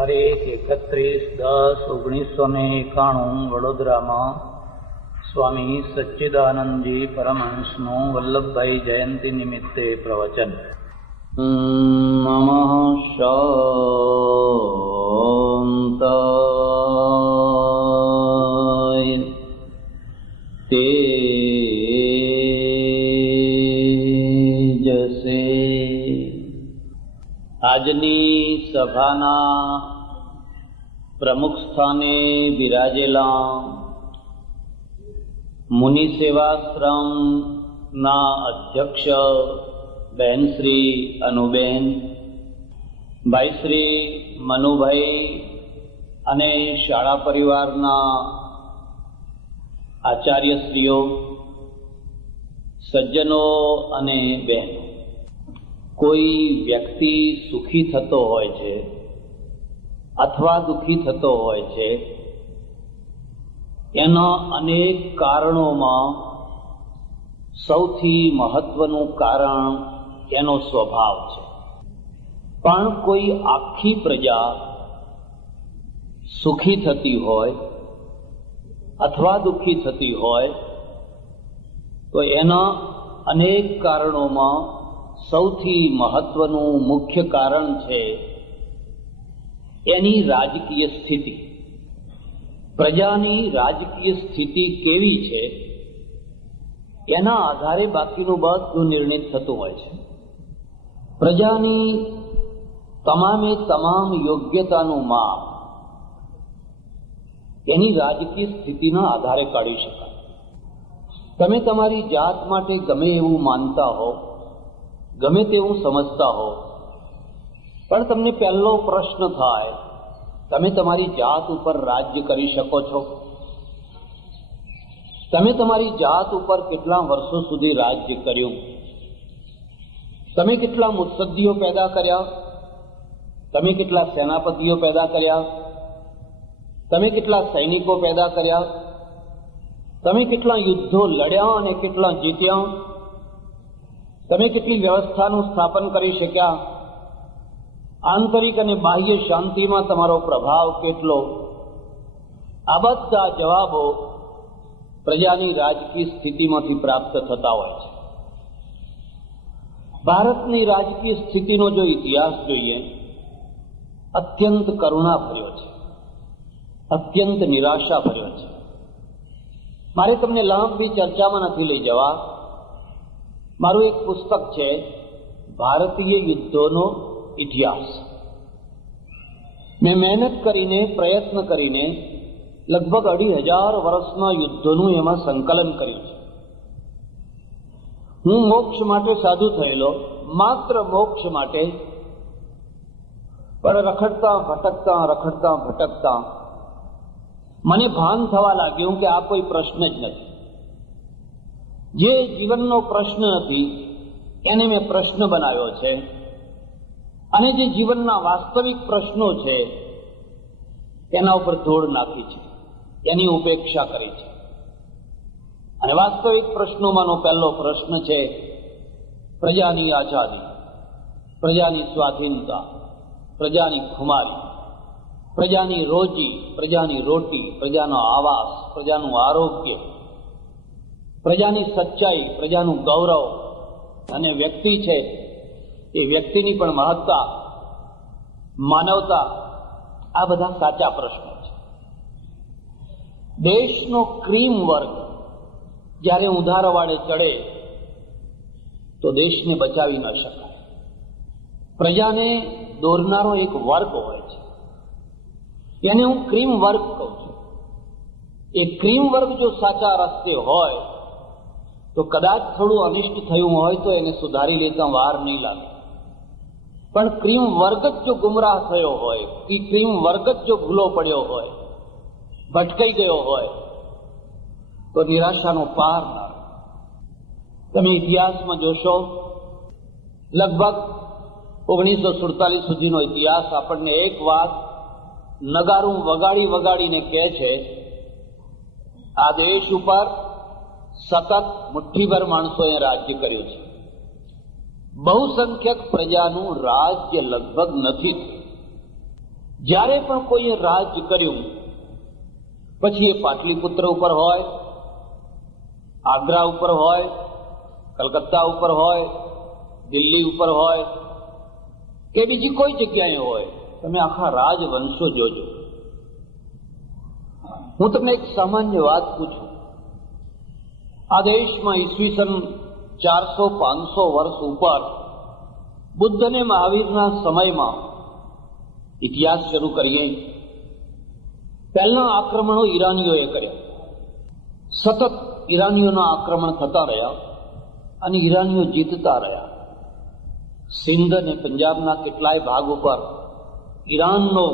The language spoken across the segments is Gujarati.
તારીખ 31/10/1991 વડોદરામાં સ્વામી સચ્ચિદાનંદજી પરમહંસનું વલ્લભભાઈ જયંતિ નિમિત્તે પ્રવચન. નમઃ શાંતાય તેજસે. આજની સભાના પ્રમુખ સ્થાને બિરાજેલા મુનિ સેવાશ્રમના અધ્યક્ષ બહેન શ્રી અનુબેન, ભાઈ શ્રી મનુભાઈ અને શાળા પરિવારના આચાર્યશ્રીઓ, સજ્જનો અને બહેનો, કોઈ વ્યક્તિ સુખી થતો હોય છે અથવા દુઃખી થતો હોય છે, એના અનેક કારણોમાં સૌથી મહત્વનું કારણ એનો સ્વભાવ છે. પણ કોઈ આખી પ્રજા સુખી થતી હોય અથવા દુઃખી થતી હોય તો એના અનેક કારણોમાં સૌથી મહત્વનું મુખ્ય કારણ છે એની રાજકીય સ્થિતિ. પ્રજાની રાજકીય સ્થિતિ કેવી છે એના આધારે બાકીનું બધું નિર્ણિત થતું હોય છે. પ્રજાની તમામે તમામ યોગ્યતાનું માપ એની રાજકીય સ્થિતિના આધારે કાઢી શકાય. તમે તમારી જાત માટે ગમે એવું માનતા હો, ગમે તેવું સમજતા હો, પણ તમને પહેલો પ્રશ્ન થાય, તમે તમારી જાત ઉપર રાજ્ય કરી શકો છો? તમે તમારી જાત ઉપર કેટલા વર્ષો સુધી રાજ્ય કર્યું? તમે કેટલા મુત્સદ્દીઓ પેદા કર્યા? તમે કેટલા સેનાપતિઓ પેદા કર્યા? તમે કેટલા સૈનિકો પેદા કર્યા? તમે કેટલા યુદ્ધો લડ્યા અને કેટલા જીત્યા? તમે કેટલી વ્યવસ્થાનું સ્થાપન કરી શક્યા? આંતરિક અને બાહ્ય શાંતિમાં તમારો પ્રભાવ કેટલો? આ બધા જવાબો પ્રજાની રાજકીય સ્થિતિમાંથી પ્રાપ્ત થતા હોય છે. ભારતની રાજકીય સ્થિતિનો જો ઇતિહાસ જોઈએ, અત્યંત કરુણાભર્યો છે, અત્યંત નિરાશાભર્યો છે. મારે તમને લાંબી ચર્ચામાં નથી લઈ જવા. મારું એક પુસ્તક છે, ભારતીય યુદ્ધોનો ઇતિહાસ. મેં મહેનત કરીને, પ્રયત્ન કરીને લગભગ 2500 વર્ષના યુદ્ધોનું એમાં સંકલન કર્યું છે. હું મોક્ષ માટે સાધુ થયેલો, માત્ર મોક્ષ માટે, પણ રખડતા ભટકતા મને ભાન થવા લાગ્યું કે આ કોઈ પ્રશ્ન જ નથી. જે જીવનનો પ્રશ્ન નથી એને મેં પ્રશ્ન બનાવ્યો છે, અને જે જીવનના વાસ્તવિક પ્રશ્નો છે એના ઉપર ધૂળ નાખી છે, એની ઉપેક્ષા કરી છે. અને વાસ્તવિક પ્રશ્નોમાંનો પહેલો પ્રશ્ન છે પ્રજાની આઝાદી, પ્રજાની સ્વાધીનતા, પ્રજાની ખુમારી, પ્રજાની રોજી, પ્રજાની રોટી, પ્રજાનો આવાસ, પ્રજાનું આરોગ્ય, પ્રજાની સચ્ચાઈ, પ્રજાનું ગૌરવ. અને વ્યક્તિ છે એ વ્યક્તિની પણ મહત્તા, માનવતા, આ બધા સાચા પ્રશ્નો છે. દેશનો ક્રીમ વર્ગ જ્યારે ઊંધા રવાડે ચડે તો દેશને બચાવી ન શકાય. પ્રજાને દોરનારો એક વર્ગ હોય છે, એને હું ક્રીમ વર્ગ કહું છું. એ ક્રીમ વર્ગ જો સાચા રસ્તે હોય તો કદાચ થોડું અનિષ્ટ થયું હોય તો એને સુધારી લેતા વાર નહીં લાગે. પણ ક્રીમ વર્ગ જ જો ગુમરાહ થયો હોય, ક્રીમ વર્ગ જ જો ભૂલો પડ્યો હોય, ભટકાઈ ગયો હોય તો નિરાશાનો પાર ના રહે. તમે ઇતિહાસમાં જોશો, લગભગ 1947 સુધીનો ઇતિહાસ આપણને એક વાત નગારું વગાડીને કહે છે, આ દેશ ઉપર સતત મુઠ્ઠીભર માણસોએ રાજ્ય કર્યું છે. બહુસંખ્યક પ્રજાનું રાજ્ય લગભગ નથી થયું. જ્યારે પણ કોઈએ રાજ કર્યું, પછી એ પાટલીપુત્ર ઉપર હોય, આગ્રા ઉપર હોય, કલકત્તા ઉપર હોય, દિલ્હી ઉપર હોય કે બીજી કોઈ જગ્યાએ હોય, તમે આખા રાજવંશો જોજો. હું તમને એક સામાન્ય વાત પૂછું. આ દેશમાં ઈસવીસન 400-500 વર્ષ ઉપર બુદ્ધ અને મહાવીરના સમયમાં ઇતિહાસ શરૂ કરીએ. પહેલા આક્રમણો ઈરાનીઓએ કર્યા. સતત ઈરાનીઓના આક્રમણ થતા રહ્યા અને ઈરાનીઓ જીતતા રહ્યા. સિંધ અને પંજાબના કેટલાય ભાગ ઉપર ઈરાનનો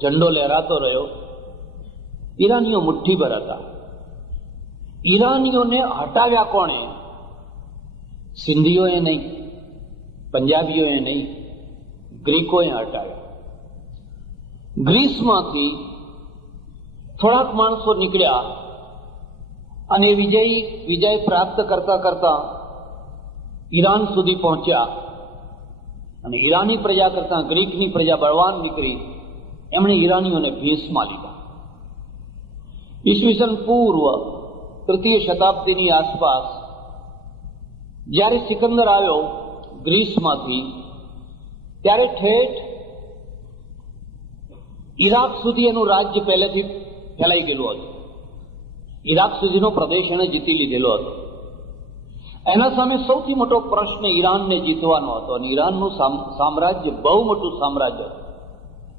ઝંડો લહેરાતો રહ્યો. ઈરાનીઓ મુઠ્ઠીભર હતા. ઈરાનીઓને હટાવ્યા કોણે? સિંધીઓએ નહીં, પંજાબીઓએ નહીં, ગ્રીકોએ હટાવ્યા. ગ્રીસમાંથી થોડાક માણસો નીકળ્યા અને વિજય પ્રાપ્ત કરતા કરતા ઈરાન સુધી પહોંચ્યા અને ઈરાની પ્રજા કરતા ગ્રીકની પ્રજા બળવાન નીકળી. એમણે ઈરાનીઓને ભેસમાં લીધા. ઈસવીસન પૂર્વ 3ય શતાબ્દીની આસપાસ જ્યારે સિકંદર આવ્યો ગ્રીસમાંથી, ત્યારે ઠેઠ ઈરાક સુધી એનું રાજ્ય પહેલેથી ફેલાઈ ગયેલું હતું. ઈરાક સુધીનો પ્રદેશ એને જીતી લીધેલો હતો. એના સામે સૌથી મોટો પ્રશ્ન ઈરાનને જીતવાનો હતો અને ઈરાનનું સામ્રાજ્ય બહુ મોટું સામ્રાજ્ય હતું.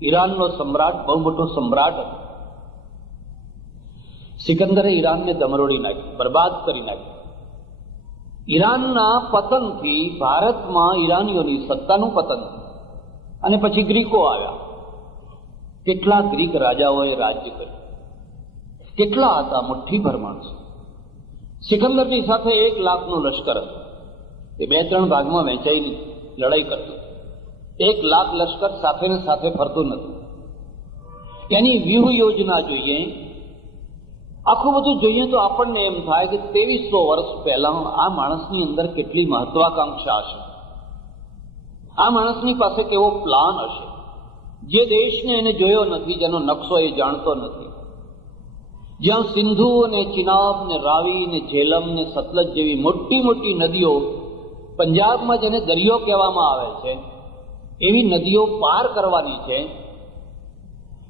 ઈરાનનો સમ્રાટ બહુ મોટો સમ્રાટ હતો. સિકંદરે ઈરાનને દમરોડી નાખ્યું, બરબાદ કરી નાખ્યું. ઈરાનના પતનથી ભારતમાં ઈરાનીઓની સત્તાનું પતન અને પછી ગ્રીકો આવ્યા. કેટલા ગ્રીક રાજાઓએ રાજ્ય કર્યું. કેટલા હતા? મુઠ્ઠીભર માણસો. સિકંદરની સાથે 1 લાખનું લશ્કર હતું. એ 2-3 ભાગમાં વહેંચાઈને લડાઈ કરતું. 1 લાખ લશ્કર સાથે ને સાથે ફરતું નથી. એની વ્યૂહ યોજના જોઈએ, આખું બધું જોઈએ તો આપણને એમ થાય કે 2300 વર્ષ પહેલા આ માણસની અંદર કેટલી મહત્વાકાંક્ષા હશે. આ માણસની પાસે કેવો પ્લાન હશે. જે દેશને એને જોયો નથી, જેનો નકશો એ જાણતો નથી, જ્યાં સિંધુ ને ચિનાબ ને રાવી ને ઝેલમ ને સતલજ જેવી મોટી મોટી નદીઓ, પંજાબમાં જેને દરિયો કહેવામાં આવે છે, એવી નદીઓ પાર કરવાની છે.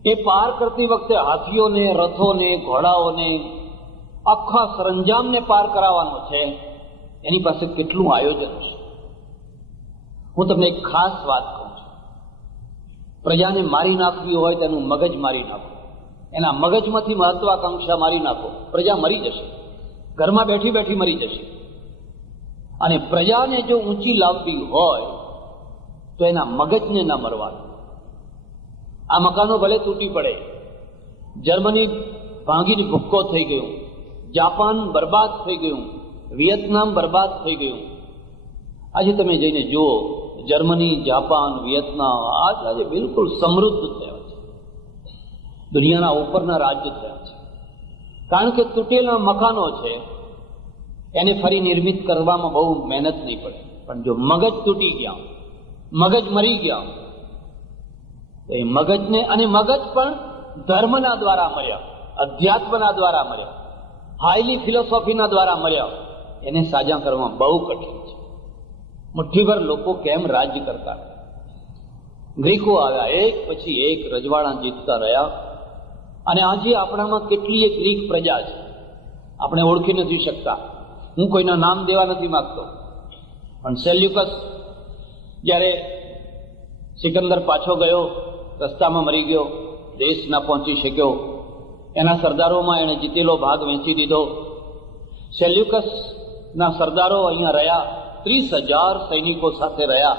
એ પાર કરતી વખતે હાથીઓને, રથોને, ઘોડાઓને, આખા સરંજામને પાર કરાવવાનો છે. એની પાસે કેટલું આયોજન છે. હું તમને એક ખાસ વાત કહું છું. પ્રજાને મારી નાખવી હોય તેનું મગજ મારી નાખો. એના મગજમાંથી મહત્વાકાંક્ષા મારી નાખો, પ્રજા મરી જશે. ઘરમાં બેઠી બેઠી મરી જશે. અને પ્રજાને જો ઊંચી લાવવી હોય તો એના મગજને ના મરવાનું. આ મકાનો ભલે તૂટી પડે, જર્મની ભાંગીને ભૂક્કો થઈ ગયું, જાપાન બરબાદ થઈ ગયું, વિયેતનામ બરબાદ થઈ ગયું. આજે તમે જઈને જુઓ, જર્મની, જાપાન, વિયેતનામ આજે બિલકુલ સમૃદ્ધ થયા છે. દુનિયાના ઉપરના રાજ્ય થયા છે. કારણ કે તૂટેલા મકાનો છે, એને ફરી નિર્મિત કરવામાં બહુ મહેનત નહીં પડે. પણ જો મગજ તૂટી ગયા, મગજ મરી ગયા, તો એ મગજને, અને મગજ પણ ધર્મના દ્વારા મર્યા, અધ્યાત્મના દ્વારા મર્યા, હાઈલી ફિલોસોફીના દ્વારા મર્યા, એને સાજા કરવા બહુ કઠિન છે. મુઠ્ઠીભર લોકો કેમ રાજ્ય કરતા? ગ્રીકો આવ્યા, એક પછી એક રજવાડા જીતતા રહ્યા. અને આજે આપણામાં કેટલી ગ્રીક પ્રજા છે, આપણે ઓળખી નથી શકતા. હું કોઈના નામ દેવા નથી માંગતો, પણ સેલ્યુકસ જ્યારે સિકંદર પાછો ગયો, રસ્તામાં મરી ગયો, દેશ ના પહોંચી શક્યો, એના સરદારોમાં એણે જીતેલો ભાગ વેચી દીધો. સેલ્યુકસના સરદારો અહીંયા રહ્યા, 30,000 સૈનિકો સાથે રહ્યા.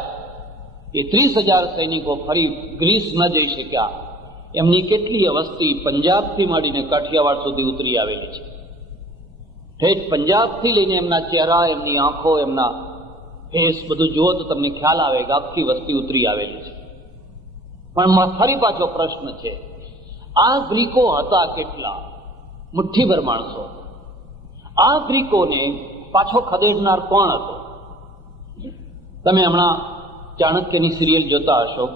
એ 30,000 સૈનિકો ફરી ગ્રીસ ન જઈ શક્યા. એમની કેટલી વસ્તી પંજાબથી માંડીને કાઠિયાવાડ સુધી ઉતરી આવેલી છે. ઠેઠ પંજાબથી લઈને એમના ચહેરા, એમની આંખો, એમના ફેસ બધું જુઓ તો તમને ખ્યાલ આવે કે આખી વસ્તી ઉતરી આવેલી છે. પણ ફરી પાછો પ્રશ્ન છે, આ ગ્રીકો હતા કેટલા? મુઠ્ઠીભર માણસો. આ ગ્રીકોને પાછો ખદેડનાર કોણ હતો? તમે હમણાં ચાણક્યની સિરિયલ જોતા હશો.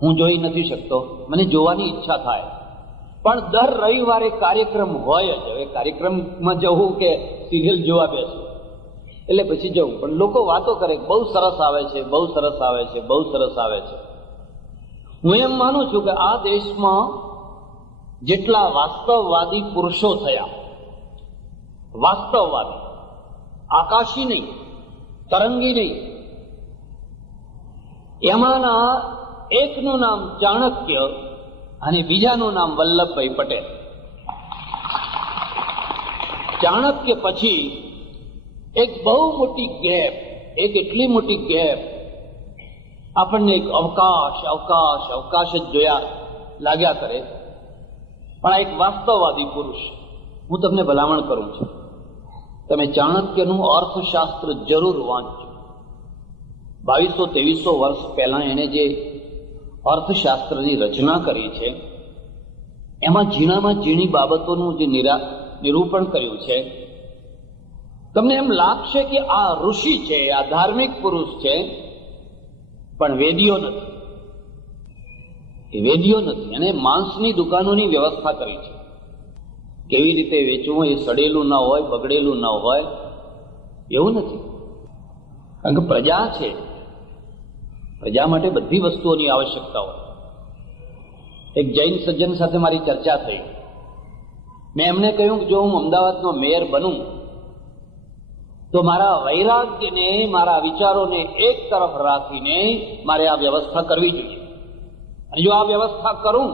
હું જોઈ નથી શકતો, મને જોવાની ઈચ્છા થાય, પણ દર રવિવારે કાર્યક્રમ હોય જ. હવે કાર્યક્રમમાં જવું કે સિરિયલ જોવા બેસવું એટલે પછી જવું. પણ લોકો વાતો કરે, બહુ સરસ આવે છે, બહુ સરસ આવે છે, બહુ સરસ આવે છે. હું એમ માનું છું કે આ દેશમાં જેટલા વાસ્તવવાદી પુરુષો થયા, વાસ્તવવાદી, આકાશી નહીં, તરંગી નહીં, એમાંના એકનું નામ ચાણક્ય અને બીજાનું નામ વલ્લભભાઈ પટેલ. ચાણક્ય પછી એક બહુ મોટી ગેપ, એક એટલી મોટી ગેપ, આપણને એક અવકાશ અવકાશ અવકાશ જ જોયા લાગ્યા કરે. પણ આ એક વાસ્તવવાદી પુરુષ, હું તમને ભલામણ કરું છું, તમે ચાણક્યનું અર્થશાસ્ત્ર જરૂર વાંચજો. 2200-2300 વર્ષ પહેલા એણે જે અર્થશાસ્ત્રની રચના કરી છે, એમાં ઝીણામાં ઝીણી બાબતોનું જે નિરૂપણ કર્યું છે, તમને એમ લાગશે કે આ ઋષિ છે, આ ધાર્મિક પુરુષ છે, પણ વેદીઓ નથી. એ વેદીઓ નથી. અને માંસની દુકાનોની વ્યવસ્થા કરી છે. કેવી રીતે વેચવું, એ સડેલું ન હોય, બગડેલું ન હોય, એવું નથી. કારણ કે પ્રજા છે, પ્રજા માટે બધી વસ્તુઓની આવશ્યકતા હોય. એક જૈન સજ્જન સાથે મારી ચર્ચા થઈ. મેં એમને કહ્યું કે જો હું અમદાવાદનો મેયર બનું તો મારા વૈરાગ્યને, મારા વિચારોને એક તરફ રાખીને મારે આ વ્યવસ્થા કરવી જોઈએ. અને જો આ વ્યવસ્થા કરું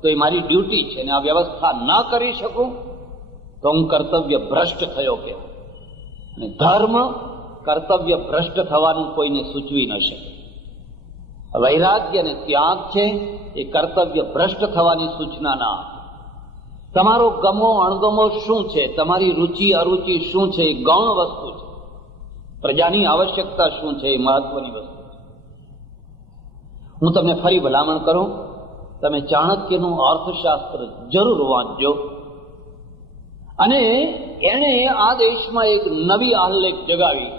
તો એ મારી ડ્યુટી છે, અને આ વ્યવસ્થા ન કરી શકું તો હું કર્તવ્ય ભ્રષ્ટ થયો કે. અને ધર્મ કર્તવ્ય ભ્રષ્ટ થવાનું કોઈને સૂચવી ન શકે. વૈરાગ્ય અને ત્યાગ છે એ કર્તવ્ય ભ્રષ્ટ થવાની સૂચના ના. તમારો ગમો અણગમો શું છે, તમારી રુચિ અરુચિ શું છે, એ ગૌણ વસ્તુ છે. પ્રજાની આવશ્યકતા શું છે એ મહત્વની વસ્તુ છે. હું તમને ફરી ભલામણ કરું, તમે ચાણક્યનું અર્થશાસ્ત્ર જરૂર વાંચજો. અને એણે આ દેશમાં એક નવી આહ્લેખ જગાવી,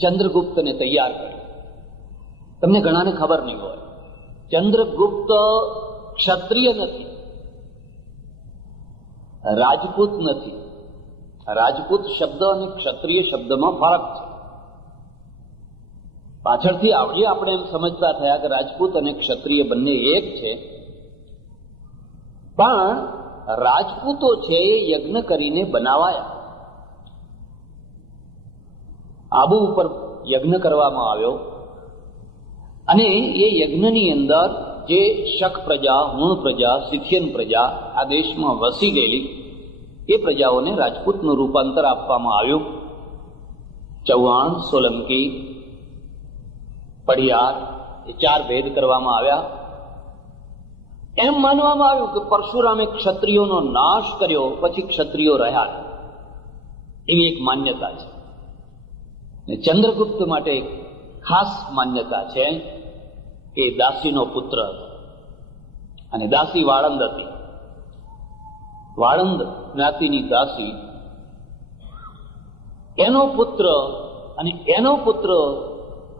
ચંદ્રગુપ્તને તૈયાર કરી. તમને ઘણાને ખબર નહીં હોય, ચંદ્રગુપ્ત ક્ષત્રિય નથી, રાજપૂત નથી. રાજપૂત શબ્દ અને ક્ષત્રિય શબ્દમાં ફરક છે. પાછળથી આવડીએ આપણે એમ સમજતા થયા કે રાજપૂત અને ક્ષત્રિય બંને એક છે. પણ રાજપૂતો છે એ યજ્ઞ કરીને બનાવાયા. આબુ ઉપર યજ્ઞ કરવામાં આવ્યો, અને એ યજ્ઞની અંદર જે શક પ્રજા, હુણ પ્રજા, સિથિયન પ્રજા આ દેશમાં વસી ગયેલી, એ પ્રજાઓને રાજપૂતનું રૂપાંતર આપવામાં આવ્યું. ચૌહાણ, સોલંકી, પઢિયાર, એ 4 ભેદ કરવામાં આવ્યા. એમ માનવામાં આવ્યું કે પરશુરામે ક્ષત્રિયોનો નાશ કર્યો, પછી ક્ષત્રિયો રહ્યા, એવી એક માન્યતા છે. ચંદ્રગુપ્ત માટે એક ખાસ માન્યતા છે કે દાસીનો પુત્ર હતો, અને દાસી વાળંદ હતી. વાળંદ જ્ઞાતિની દાસી, એનો પુત્ર, અને એનો પુત્ર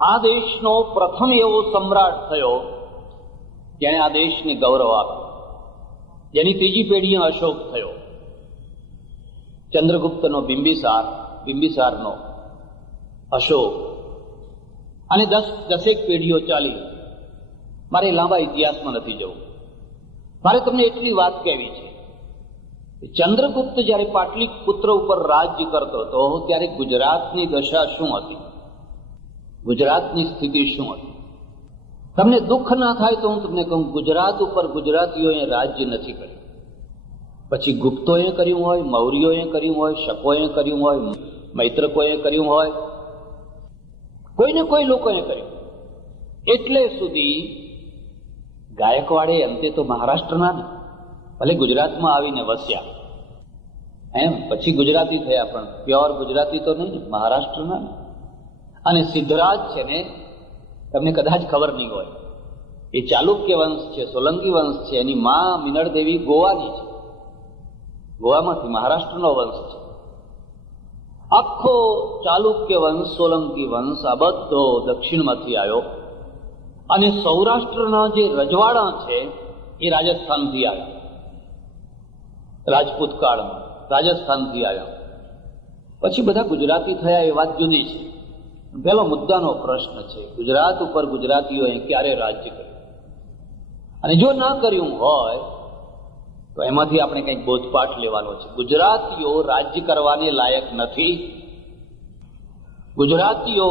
આ દેશનો પ્રથમ એવો સમ્રાટ થયો જેણે આ દેશને ગૌરવ આપ્યું, જેની ત્રીજી પેઢીએ અશોક થયો. ચંદ્રગુપ્તનો બિંબિસાર, બિંબિસારનો અશોક, અને 10 પેઢીઓ ચાલી. મારે લાંબા ઇતિહાસમાં નથી જવું. મારે તમને એટલી વાત કહેવી છે કે ચંદ્રગુપ્ત જ્યારે પાટલીપુત્ર ઉપર રાજ્ય કરતો હતો ત્યારે ગુજરાતની દશા શું હતી, ગુજરાતની સ્થિતિ શું હતી. તમને દુઃખ ના થાય તો હું તમને કહું, ગુજરાત ઉપર ગુજરાતીઓએ રાજ્ય નથી કર્યું. પછી ગુપ્તોએ કર્યું હોય, મૌર્યોએ કર્યું હોય, શકોએ કર્યું હોય, મૈત્રકોએ કર્યું હોય, કોઈને કોઈ લોકોએ કર્યું. એટલે સુધી ગાયકવાડે અંતે તો મહારાષ્ટ્રના ને, ભલે ગુજરાતમાં આવીને વસ્યા, એમ પછી ગુજરાતી થયા, પણ પ્યોર ગુજરાતી તો નહીં, મહારાષ્ટ્રના ને. અને સિદ્ધરાજ છે ને, તમને કદાચ ખબર નહીં હોય, એ ચાલુક્ય વંશ છે, સોલંકી વંશ છે. એની માં મિનળ દેવી ગોવાની છે, ગોવામાંથી, મહારાષ્ટ્રનો વંશ છે. આખો ચાલુક્ય વંશ, સોલંકી વંશ આ બધો દક્ષિણમાંથી આવ્યો, અને સૌરાષ્ટ્રના જે રજવાડા છે એ રાજસ્થાનથી આવ્યા, રાજપૂત કાળમાં રાજસ્થાનથી આવ્યા. પછી બધા ગુજરાતી થયા એ વાત જુદી છે. પેલો મુદ્દાનો પ્રશ્ન છે, ગુજરાત ઉપર ગુજરાતીઓએ ક્યારે રાજ્ય કર્યું? અને જો ના કર્યું હોય તો એમાંથી આપણે કંઈક બોધપાઠ લેવાનો છે. ગુજરાતીઓ રાજ્ય કરવાને લાયક નથી. ગુજરાતીઓ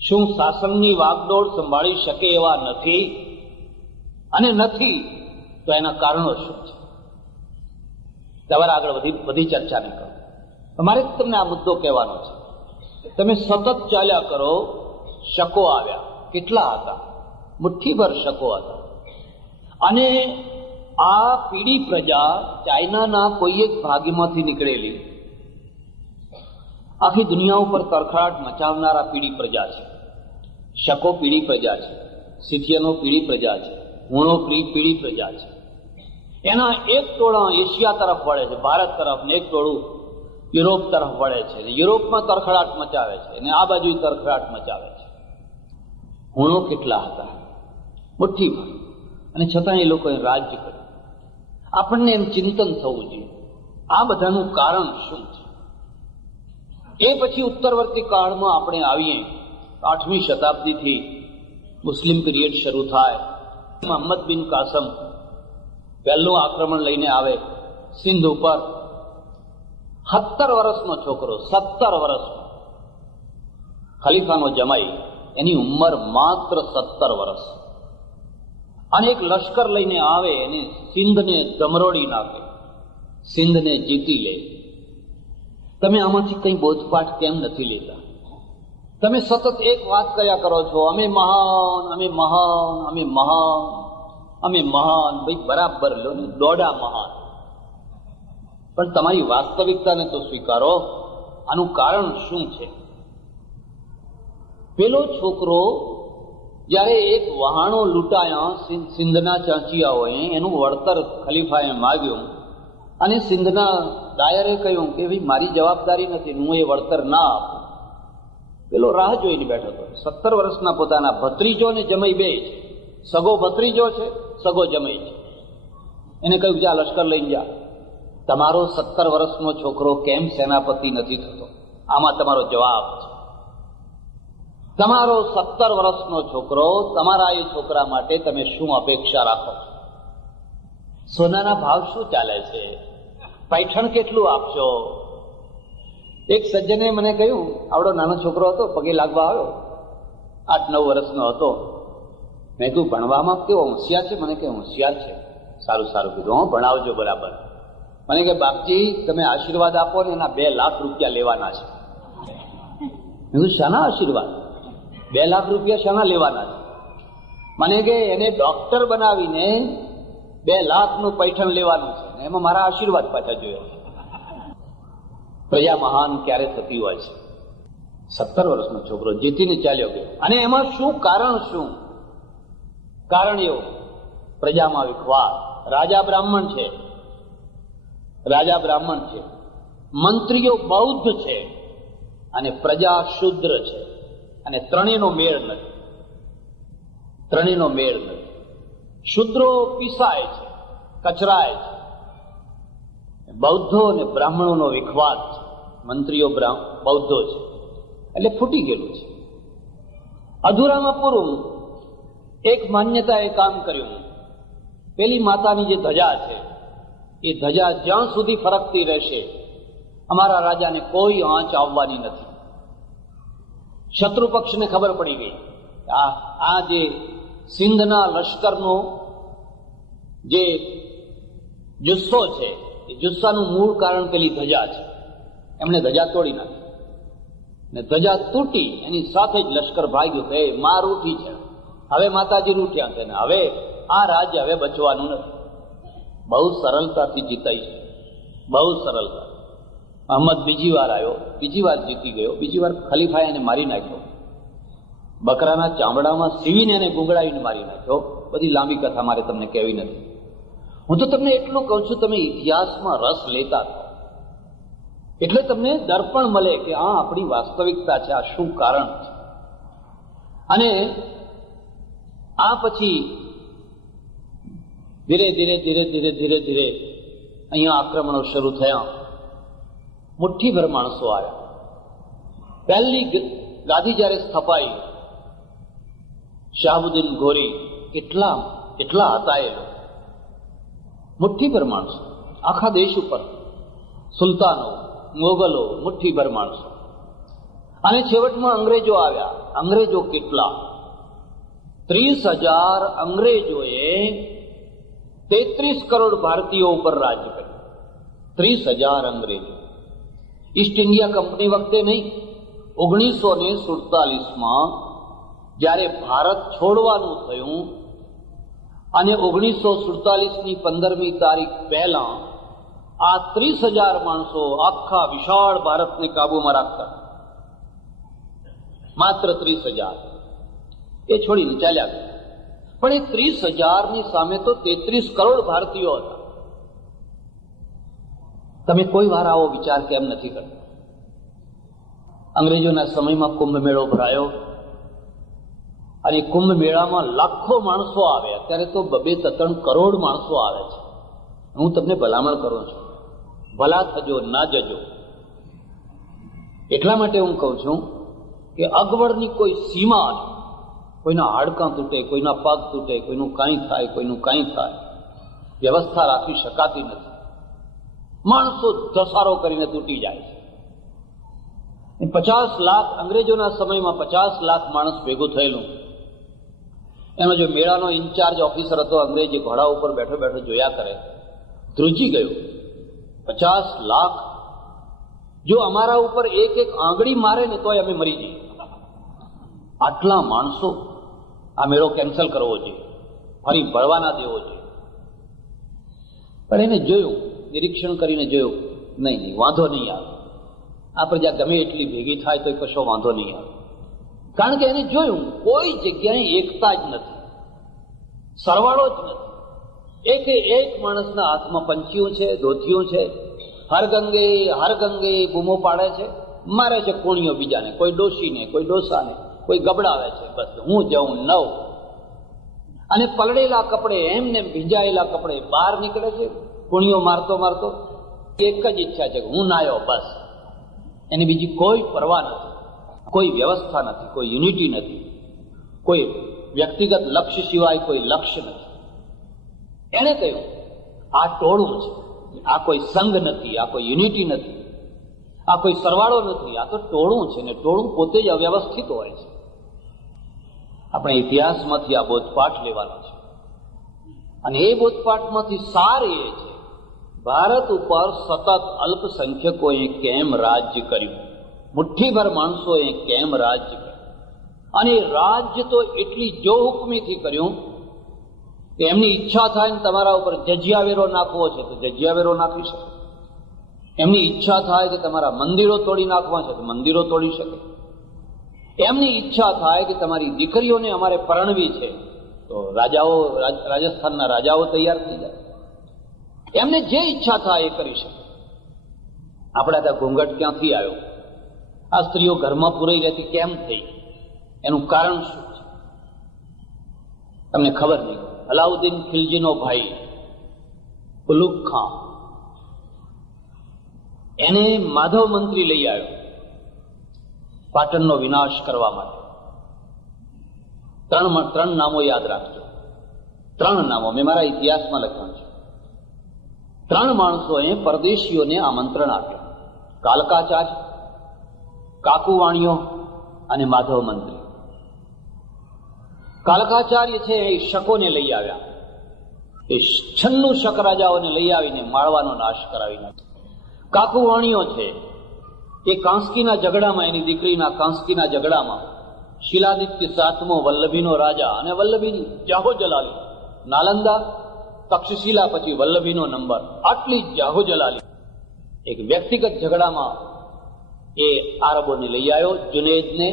શું શાસનની વાગડોળ સંભાળી શકે એવા નથી? અને નથી તો એના કારણો શું છે? તમારે આગળ બધી ચર્ચા નહીં કરો. તમારે તમને આ મુદ્દો કહેવાનો છે. તમે સતત ચાલ્યા કરો, શકો આવ્યા. કેટલા હતા? મુઠ્ઠીભર શકો હતા. અને આ પીડી પ્રજા ચાઇનાના કોઈ એક ભાગમાંથી નીકળેલી આખી દુનિયા ઉપર તરખાટ મચાવનારા પીડી પ્રજા છે. શકો પીડી પ્રજા છે, સિથિયનો પીડી પ્રજા છે, હુણો પીડી પ્રજા છે. એના એક ટોળા એશિયા તરફ વળે છે, ભારત તરફ, ને એક ટોળું યુરોપ તરફ વળે છે. યુરોપમાં તરખડાટ મચાવે છે અને આ બાજુ તરખડાટ મચાવે છે. હુણો કેટલા હતા? મુઠ્ઠીભર. અને છતાં એ લોકોએ રાજ્ય કર્યું. આપણને એમ ચિંતન થવું જોઈએ, આ બધાનું કારણ શું છે? એ પછી ઉત્તરવર્તી કાળમાં આપણે આવીએ, 8મી શતાબ્દીથી મુસ્લિમ પીરિયડ શરૂ થાય. મોહમ્મદ બિન કાસમ પહેલું આક્રમણ લઈને આવે સિંધ ઉપર. 17 વર્ષનો છોકરો, 17 વર્ષનો ખલીફાનો જમાઈ, એની ઉંમર માત્ર 17 વર્ષ. અને એક લશ્કર લઈને આવે અને સિંધને ધમરોડી નાખે, સિંધને જીતી લે. તમે આમાંથી કંઈ બોધપાઠ કેમ નથી લેતા? તમે સતત એક વાત કર્યા કરો છો, અમે મહાન, અમે મહાન, અમે મહાન, અમે મહાન. ભાઈ બરાબર લો ને, દોડા મહાન, પણ તમારી વાસ્તવિકતાને તો સ્વીકારો. આનું કારણ શું છે? પેલો છોકરો જ્યારે એક વહાણો લૂંટાયા સિંધના ચાંચિયાઓએ, એનું વળતર ખલીફાએ માગ્યું અને સિંધના દાયરે કહ્યું કે ભાઈ મારી જવાબદારી નથી, હું એ વળતર ના આપું. પેલો રાહ જોઈને બેઠો હતો. 17 વર્ષના પોતાના ભત્રીજો ને જમાઈ બે છે. સગો ભત્રીજો છે, સગો જમાઈ છે. એને કહ્યું જા લશ્કર લઈને જા. તમારો 17 વર્ષનો છોકરો કેમ સેનાપતિ નથી થતો? આમાં તમારો જવાબ છે. તમારો 17 વર્ષનો છોકરો, તમારા એ છોકરા માટે તમે શું અપેક્ષા રાખો છો? સોનાના ભાવ શું ચાલે છે? પૈઠણ કેટલું આપશો? એક સજ્જને મને કહ્યું, આવડો નાનો છોકરો હતો, પગે લાગવા આવ્યો, 8-9 વર્ષનો હતો. મેં કહ્યું ભણવામાં કેવો હોશિયાર છે? મને કે હોશિયાર છે. સારું સારું કીધું, ભણાવજો બરાબર. મને કે બાપજી તમે આશીર્વાદ આપો ને, એના 2 લાખ રૂપિયા લેવાના છે. મેં કીધું શાના આશીર્વાદ? 2 લાખ રૂપિયા શાના લેવાના છે? મને કે એને ડોક્ટર બનાવીને 2 લાખનું પૈઠણ લેવાનું છે, એમાં મારા આશીર્વાદ પાછા જોઈએ. પ્રજા મહાન ક્યારે થતી હોય છે? 17 વર્ષનો છોકરો જીતીને ચાલ્યો ગયો. અને એમાં શું કારણ? શું કારણ? એવું પ્રજામાં વિખવાદ. રાજા બ્રાહ્મણ છે, રાજા બ્રાહ્મણ છે, મંત્રીઓ બૌદ્ધ છે અને પ્રજા શુદ્ર છે. અને ત્રણેયનો મેળ નથી. ત્રણેયનો મેળ નથી. શુદ્રો પીસાય છે, કચરાય છે. બૌદ્ધો અને બ્રાહ્મણોનો વિખવાદ છે. મંત્રીઓ બૌદ્ધો છે એટલે ફૂટી ગયેલું છે. અધૂરામાં પૂરું. એક માન્યતાએ કામ કર્યું. પેલી માતાની જે ધજા છે, એ ધજા જ્યાં સુધી ફરકતી રહેશે, અમારા રાજાને કોઈ આંચ આવવાની નથી. શત્રુ પક્ષને ખબર પડી ગઈ. આ જે સિંધના લશ્કરનો જે જુસ્સો છે, એ જુસ્સાનું મૂળ કારણ પેલી ધજા છે. એમણે ધજા તોડી નાખી ને ધજા તૂટી, એની સાથે જ લશ્કર ભાગ્યું કે માં રૂઠી છે, હવે માતાજી રૂઠ્યા છે ને હવે આ રાજ્ય હવે બચવાનું નથી. બહુ સરળતાથી જીતાઈ છે, બહુ સરળતા. અહમદ બીજી વાર આવ્યો, બીજી વાર જીતી ગયો. બીજી વાર ખલીફાએ એને મારી નાખ્યો, બકરાના ચામડામાં સીવીને એને ગુંગળાવીને મારી નાખ્યો. બધી લાંબી કથા મારે તમને કહેવી નથી. હું તો તમને એટલું કહું છું, તમે ઇતિહાસમાં રસ લેતા થાઓ એટલે તમને દર્પણ મળે કે આ આપણી વાસ્તવિકતા છે, આ શું કારણ છે. અને આ પછી ધીરે ધીરે ધીરે ધીરે ધીરે ધીરે અહીંયા આક્રમણો શરૂ થયા. મુઠ્ઠીભર માણસો આવ્યા. પહેલી ગાદી જ્યારે સ્થપાઈ, શાહબુદ્દીન ઘોરી એટલા હતા એ લોકો. મુઠ્ઠીભર માણસો આખા દેશ ઉપર, સુલતાનો, મોગલો, મુઠ્ઠીભર માણસો. અને છેવટમાં અંગ્રેજો આવ્યા. અંગ્રેજો કેટલા? 30,000 અંગ્રેજોએ 33 કરોડ ભારતીયો ઉપર રાજ કર્યું. 30,000 અંગ્રેજો. ઈસ્ટ ઇન્ડિયા કંપની વખતે નહીં, 1947માં જ્યારે ભારત છોડવાનું થયું અને 1947ની 15મી તારીખ પહેલા આ 30,000 માણસો આખા વિશાળ ભારતને કાબુમાં રાખતા. માત્ર 30,000 એ છોડીને ચાલ્યા ગયા. પણ એ 30,000ની સામે તો 33 કરોડ ભારતીયો હતા. તમે કોઈ વાર આવો વિચાર કેમ નથી કરતા? અંગ્રેજોના સમયમાં કુંભ મેળો ભરાયો અને કુંભ મેળામાં લાખો માણસો આવે. અત્યારે તો 2-3 કરોડ માણસો આવે છે. હું તમને ભલામણ કરું છું, ભલા થજો ના જજો. એટલા માટે હું કહું છું કે અગવડની કોઈ સીમા નહીં. કોઈના હાડકાં તૂટે, કોઈના પગ તૂટે, કોઈનું કાંઈ થાય, કોઈનું કાંઈ થાય, વ્યવસ્થા રાખી શકાતી નથી. માણસો ધસારો કરીને તૂટી જાય છે. 50 લાખ અંગ્રેજોના સમયમાં 50 લાખ માણસ ભેગું થયેલું. એનો જો મેળાનો ઇન્ચાર્જ ઓફિસર હતો અંગ્રેજ, ઘોડા ઉપર બેઠો બેઠો જોયા કરે, ધ્રુજી ગયો. 50 લાખ જો અમારા ઉપર એક એક આંગળી મારે ને તોય અમે મરી જઈએ. આટલા માણસો, આ મેળો કેન્સલ કરવો જોઈએ, ફરી ભરવા ના દેવો જોઈએ. પણ એને જોયું, નિરીક્ષણ કરીને જોયું, નહીં વાંધો નહીં આવે. આ પ્રજા ગમે એટલી ભેગી થાય તો કશો વાંધો નહીં આવે. કારણ કે એને જોયું કોઈ જગ્યાએ એકતા જ નથી, સરવાળો જ નથી. એકે એક માણસના હાથમાં પંચીયું છે, ધોતિયું છે, હર ગંગે બૂમો પાડે છે, મારે છે કોણીઓ બીજાને, કોઈ ડોશીને, કોઈ ડોસાને, કોઈ ગબડાવે છે. બસ હું જઉં નવ. અને પલળેલા કપડે, એમને ભીંજાયેલા કપડે બહાર નીકળે છે, કોણીઓ મારતો મારતો. એક જ ઈચ્છા છે કે હું નાયો, બસ. એની બીજી કોઈ પરવા નથી, કોઈ વ્યવસ્થા નથી, કોઈ યુનિટી નથી, કોઈ વ્યક્તિગત લક્ષ્ય સિવાય કોઈ લક્ષ્ય નથી. એણે કહ્યું આ ટોળું છે, આ કોઈ સંઘ નથી, આ કોઈ યુનિટી નથી, આ કોઈ સરવાળો નથી, આ તો ટોળું છે. ને ટોળું પોતે જ અવ્યવસ્થિત હોય છે. આપણે ઇતિહાસમાંથી આ બોધપાઠ લેવાનો છે. અને એ બોધપાઠમાંથી સાર એ છે, ભારત ઉપર સતત અલ્પસંખ્યકોએ કેમ રાજ્ય કર્યું, મુઠ્ઠીભર માણસોએ કેમ રાજ્ય કર્યું. અને રાજ્ય તો એટલી જો હુકમીથી કર્યું કે એમની ઈચ્છા થાય ને તમારા ઉપર જજિયા વેરો નાખવો છે તો જજિયા વેરો નાખી શકે. એમની ઈચ્છા થાય કે તમારા મંદિરો તોડી નાખવા છે તો મંદિરો તોડી શકે. એમની ઈચ્છા થાય કે તમારી દીકરીઓને અમારે પરણવી છે તો રાજાઓ, રાજસ્થાનના રાજાઓ તૈયાર થઈ જાય. એમને જે ઈચ્છા થાય એ કરી શકે. આપણા ત્યાં ઘૂંઘટ ક્યાંથી આવ્યો? આ સ્ત્રીઓ ઘરમાં પૂરાઈ રહેતી કેમ થઈ? એનું કારણ શું છે? તમને ખબર નહીં. અલાઉદ્દીન ખિલજીનો ભાઈ ઉલુગ ખાન, એને માધવ મંત્રી લઈ આવ્યો પાટણનો વિનાશ કરવા માટે. ત્રણ નામો યાદ રાખજો. 3 નામો મેં મારા ઇતિહાસમાં લખ્યા છે. 3 માણસોએ પરદેશીઓને આમંત્રણ આપ્યું: કાલકાચાર્ય, કાકુવાણીઓ અને માધવ મંત્રી. કાલકાચાર્ય છે એ શકોને લઈ આવ્યા. એ 96 શક રાજાઓને લઈ આવીને માળવાનો નાશ કરાવી નાખ્યો. કાકુવાણીઓ છે એ કાંસ્કીના ઝઘડામાં, એની દીકરીના કાંસ્કીના ઝઘડામાં શિલાદિત્ય 7મો વલ્લભીનો રાજા અને વલ્લભીની જાહો જલાલી, નાલંદા, તક્ષશિલા, પછી વલ્લભીનો નંબર, આટલી જાહો જલાલી એક વ્યક્તિગત ઝઘડામાં એ આરબોને લઈ આવ્યો, જુનેદને,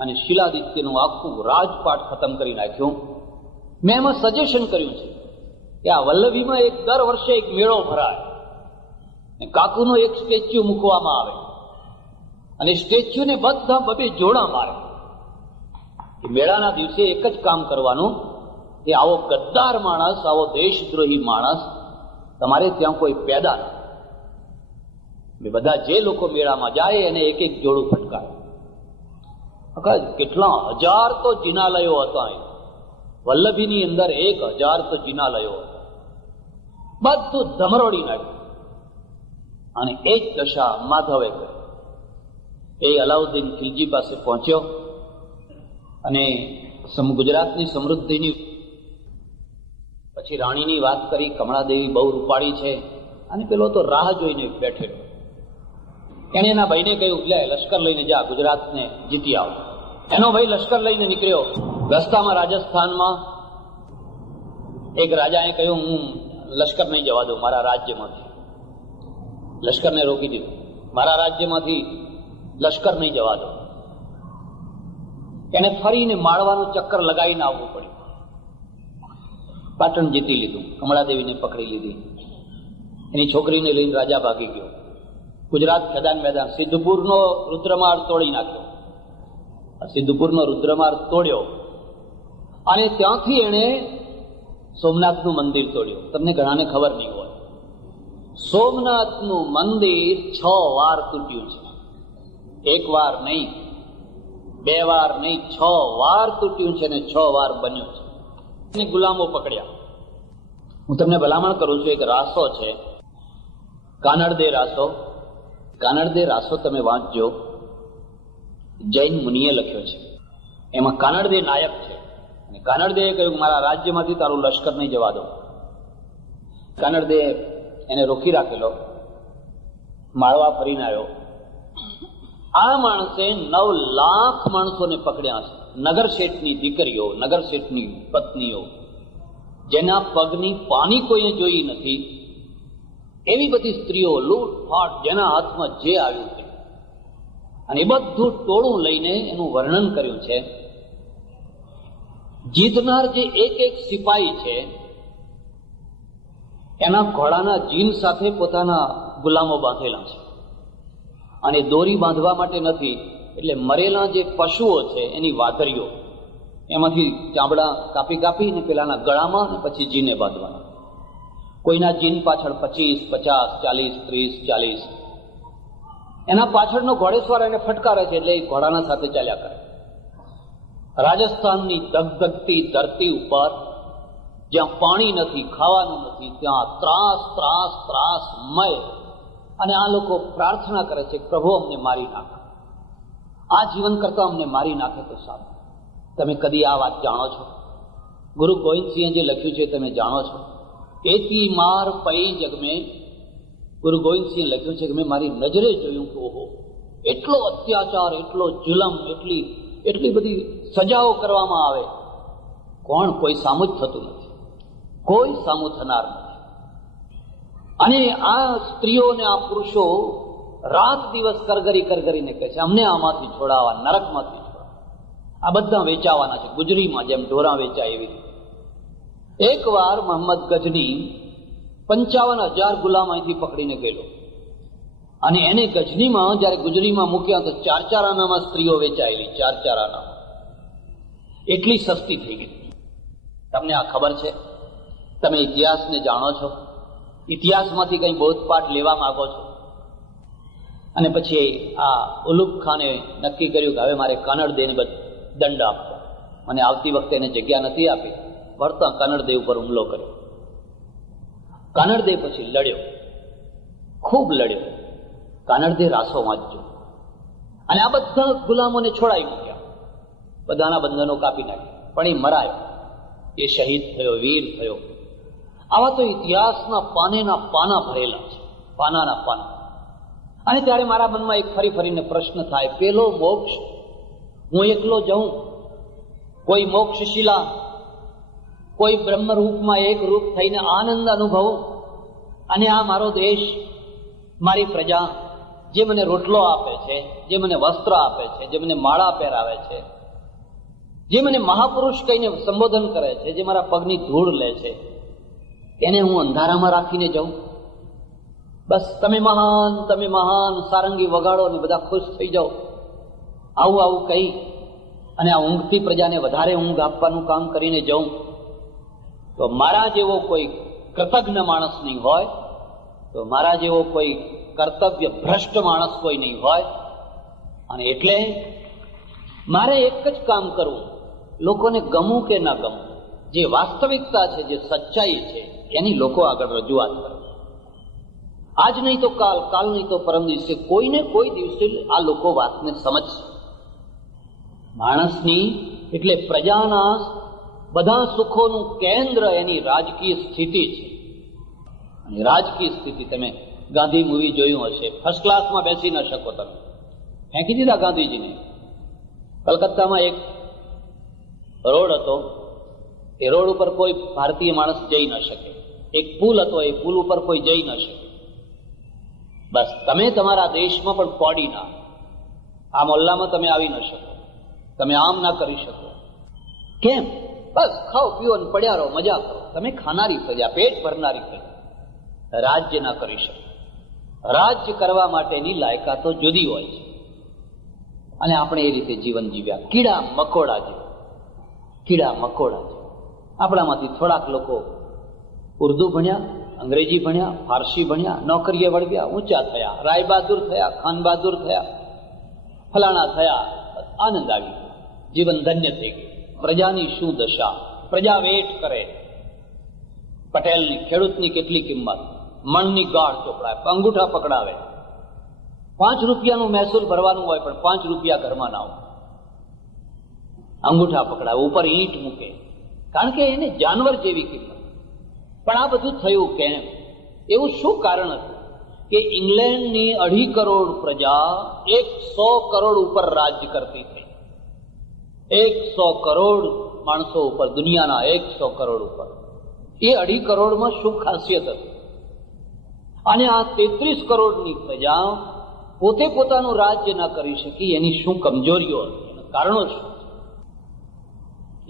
અને શિલાદિત્યનું આખું રાજપાટ ખતમ કરી નાખ્યું. મેં એમાં સજેશન કર્યું છે કે આ વલ્લભીમાં દર વર્ષે એક મેળો ભરાય, કાકુનો એક સ્ટેચ્યુ મૂકવામાં આવે અને સ્ટેચ્યુને બધા 2 જોડા મારે. એ મેળાના દિવસે એક જ કામ કરવાનું કે આવો ગદ્દાર માણસ, આવો દેશદ્રોહી માણસ તમારે ત્યાં કોઈ પેદા ન. બધા જે લોકો મેળામાં જાય એને એક એક જોડું ફટકારે. કેટલા હજાર તો જિનાલયો હતા. વલ્લભીની અંદર 1000 તો જિનાલયો હતા. બધું ધમરોડી નાખ્યું. અને એ જ દશા માધવે કરી. એ અલાઉદ્દીન ખિલજી પાસે પહોંચ્યો અને ગુજરાતની સમૃદ્ધિની પછી રાણીની વાત કરી. કમળાદેવી બહુ રૂપાળી છે. અને પેલો તો રાહ જોઈને બેઠેલો. એને એના ભાઈને કહ્યું, લે લશ્કર લઈને જા, ગુજરાતને જીતી આવ. એનો ભાઈ લશ્કર લઈને નીકળ્યો. રસ્તામાં રાજસ્થાનમાં એક રાજાએ કહ્યું, હું લશ્કર નહીં જવા દઉં મારા રાજ્યમાંથી. લશ્કરને રોકી દીધું. મારા રાજ્યમાંથી લશ્કર નહીં જવા દો. એને ફરીને માળવાનું ચક્કર લગાવીને આવવું પડ્યું. પાટણ જીતી લીધું. કમળાદેવીને પકડી લીધી. એની છોકરીને લઈને રાજા ભાગી ગયો. ગુજરાત ખેદાન મેદાન સિદ્ધપુરનો રુદ્રમાળ તોડી નાખ્યો. સિદ્ધપુરનો રુદ્રમાળ તોડ્યો અને ત્યાંથી એણે સોમનાથનું મંદિર તોડ્યું. તમને ઘણાને ખબર નહીં હોય, સોમનાથનું મંદિર 6 વાર તૂટ્યું છે. 1 વાર નહીં, 2 વાર નહીં, 6 વાર તૂટ્યું છે ને 6 વાર બન્યું છે. ગુલામો પકડ્યા. હું તમને ભલામણ કરું છું, એક રાસો છે, કાનડદે રાસો. કાનડદે રાસો તમે વાંચજો. જૈન મુનિએ લખ્યો છે. એમાં કાનડદે નાયક છે. અને કાનડદેએ કહ્યું, મારા રાજ્યમાંથી તારું લશ્કર નહીં જવા દો. કાનડદે એને રોકી રાખેલો. માળવા ફરીને આવ્યો. આ માણસે 9 લાખ માણસોને પકડ્યા છે. નગર શેઠની દીકરીઓ, નગર શેઠની પત્નીઓ, જેના પગની પાની કોઈએ જોઈ નથી, એવી બધી સ્ત્રીઓ, લૂંટફાટ, જેના હાથમાં જે આવ્યું છે. અને એ બધું ટોળું લઈને એનું વર્ણન કર્યું છે. જીતનાર જે એક સિપાહી છે, એના ઘોડાના જીન સાથે પોતાના ગુલામો બાંધેલા છે. અને દોરી બાંધવા માટે નથી, એટલે મરેલા જે પશુઓ છે એની વાધરીઓ, એમાંથી ચામડા કાપી કાપીને પેલાના ગળામાં અને પછી જીને બાંધવાના. કોઈના જીન પાછળ 25, 50, 40, 30, 40. એના પાછળનો ઘોડેસવાર એને ફટકારે છે, એટલે એ ઘોડાના સાથે ચાલ્યા કરે. રાજસ્થાનની ધગધગતી ધરતી ઉપર જ્યાં પાણી નથી, ખાવાનું નથી, ત્યાં ત્રાસ ત્રાસ ત્રાસમય. અને આ લોકો પ્રાર્થના કરે છે, પ્રભુ અમને મારી નાખે, આ જીવન કરતા અમને મારી નાખે તો સારું. તમે કદી આ વાત જાણો છો? ગુરુ ગોવિંદસિંહે જે લખ્યું છે તમે જાણો છો? એતી માર પઈ જગમે. ગુરુ ગોવિંદસિંહે લખ્યું છે કે મેં મારી નજરે જોયું કે ઓહો, એટલો અત્યાચાર, એટલો જુલમ, એટલી બધી સજાઓ કરવામાં આવે. કોણ? કોઈ સામું જ થતું નથી. કોઈ સામું થનાર નથી. અને આ સ્ત્રીઓ અને આ પુરુષો રાત દિવસ કરગરીને કહે છે, અમને આમાંથી છોડાવવા, નરકમાંથી છોડાવવા. આ બધા વેચાવાના છે, ગુજરીમાં જેમ ઢોરા વેચાય એવી રીતે. એકવાર મોહમ્મદ ગજની 55,000 ગુલામ અહીંથી પકડીને ગયેલો. અને એને ગજનીમાં જયારે ગુજરીમાં મૂક્યા તો 4 આનામાં સ્ત્રીઓ વેચાયેલી. 4 આના એટલી સસ્તી થઈ ગઈ. તમને આ ખબર છે? તમે ઇતિહાસને જાણો છો? ઇતિહાસમાંથી કંઈ બોધપાઠ લેવા માંગો છો? અને પછી આ ઉલુગ ખાને નક્કી કર્યું કે હવે મારે કાનડદેને દંડ આપવો. મને આવતી વખતે એને જગ્યા નથી આપી. વળતા કાનડદે ઉપર હુમલો કર્યો. કાનડદે પછી લડ્યો, ખૂબ લડ્યો. કાનડદે રાસો વાંચજો. અને આ બધા ગુલામોને છોડાવી મૂક્યા, બધાના બંધનો કાપી નાખ્યા. પણ એ મરાયો, એ શહીદ થયો, વીર થયો. આવા તો ઇતિહાસના પાનેના પાના ભરેલા છે, પાનાના પાના. અને ત્યારે મારા મનમાં એક ફરીને પ્રશ્ન થાય, પેલો મોક્ષ હું એકલો જઉં, કોઈ મોક્ષશિલા, કોઈ બ્રહ્મરૂપમાં એક રૂપ થઈને આનંદ અનુભવું, અને આ મારો દેશ, મારી પ્રજા જે મને રોટલો આપે છે, જે મને વસ્ત્ર આપે છે, જે મને માળા પહેરાવે છે, જે મને મહાપુરુષ કહીને સંબોધન કરે છે, જે મારા પગની ધૂળ લે છે, એને હું અંધારામાં રાખીને જાઉં? બસ તમે મહાન સારંગી વગાડો ને બધા ખુશ થઈ જાઓ, આવું કહી અને આ ઊંઘતી પ્રજાને વધારે ઊંઘ આપવાનું કામ કરીને જાઉં? તો મારા જેવો કોઈ કૃતજ્ઞ માણસ નહીં હોય, તો મારા જેવો કોઈ કર્તવ્ય ભ્રષ્ટ માણસ કોઈ નહીં હોય. અને એટલે મારે એક જ કામ કરવું, લોકોને ગમવું કે ના ગમવું, જે વાસ્તવિકતા છે, જે સચ્ચાઈ છે, એની લોકો આગળ રજૂઆત કરવી. આજ નહીં તો કાલ, કાલ નહીં તો પરમ દિવસે, કોઈને કોઈ દિવસે આ લોકો વાતને સમજશે. માણસની એટલે પ્રજાના બધા સુખોનું કેન્દ્ર એની રાજકીય સ્થિતિ છે. અને રાજકીય સ્થિતિ, તમે ગાંધી મૂવી જોયું હશે, ફર્સ્ટ ક્લાસમાં બેસી ન શકો તમે, ફેંકી દીધા ગાંધીજીને. કલકત્તામાં એક રોડ હતો, એ રોડ ઉપર કોઈ ભારતીય માણસ જઈ ન શકે. એક પુલ હતો, એ પુલ ઉપર કોઈ જઈ ન શકે. બસ તમે તમારા દેશમાં પણ પડી ના, આ મોહલ્લામાં તમે આવી ન શકો, તમે આમ ના કરી શકો. કેમ? બસ ખાઓ પીઓ ને પડ્યા રહો, મજા કરો. તમે ખાનારી પ્રજા, પેટ ભરનારી પ્રજા, રાજ્ય ના કરી શકો. રાજ્ય કરવા માટેની લાયકાતો જુદી હોય છે. અને આપણે એ રીતે જીવન જીવ્યા, કીડા મકોડા જેવા. કીડા મકોડા જેવા. આપણામાંથી થોડાક લોકો ઉર્દુ ભણ્યા, અંગ્રેજી ભણ્યા, ફારસી ભણ્યા, નોકરીએ વળગ્યા, ઊંચા થયા, રાય બહાદુર થયા, ખાન બહાદુર થયા, ફલાણા થયા, આનંદ આવી ગયો, જીવન ધન્ય થઈ ગયું. પ્રજાની શું દશા! પ્રજા વેઠ કરે. પટેલની, ખેડૂતની કેટલી કિંમત! મણની ગાઢ ચોપડાય, અંગૂઠા પકડાવે. 5 રૂપિયાનું મહેસૂલ ભરવાનું હોય, પણ 5 રૂપિયા ઘરમાં ના હોય. અંગૂઠા પકડાવે, ઉપર ઈંટ મૂકે, કારણ કે એને જાનવર જેવી કિંમત. પણ આ બધું થયું કેમ? એવું શું કારણ હતું કે ઇંગ્લેન્ડની 2.5 કરોડ પ્રજા 100 કરોડ ઉપર રાજ્ય કરતી થઈ. 100 કરોડ માણસો ઉપર, દુનિયાના 100 કરોડ ઉપર. એ 2.5 કરોડમાં શું ખાસિયત હતી? અને આ 33 કરોડની પ્રજા પોતે પોતાનું રાજ્ય ના કરી શકી, એની શું કમજોરીઓ હતી, એના કારણો શું?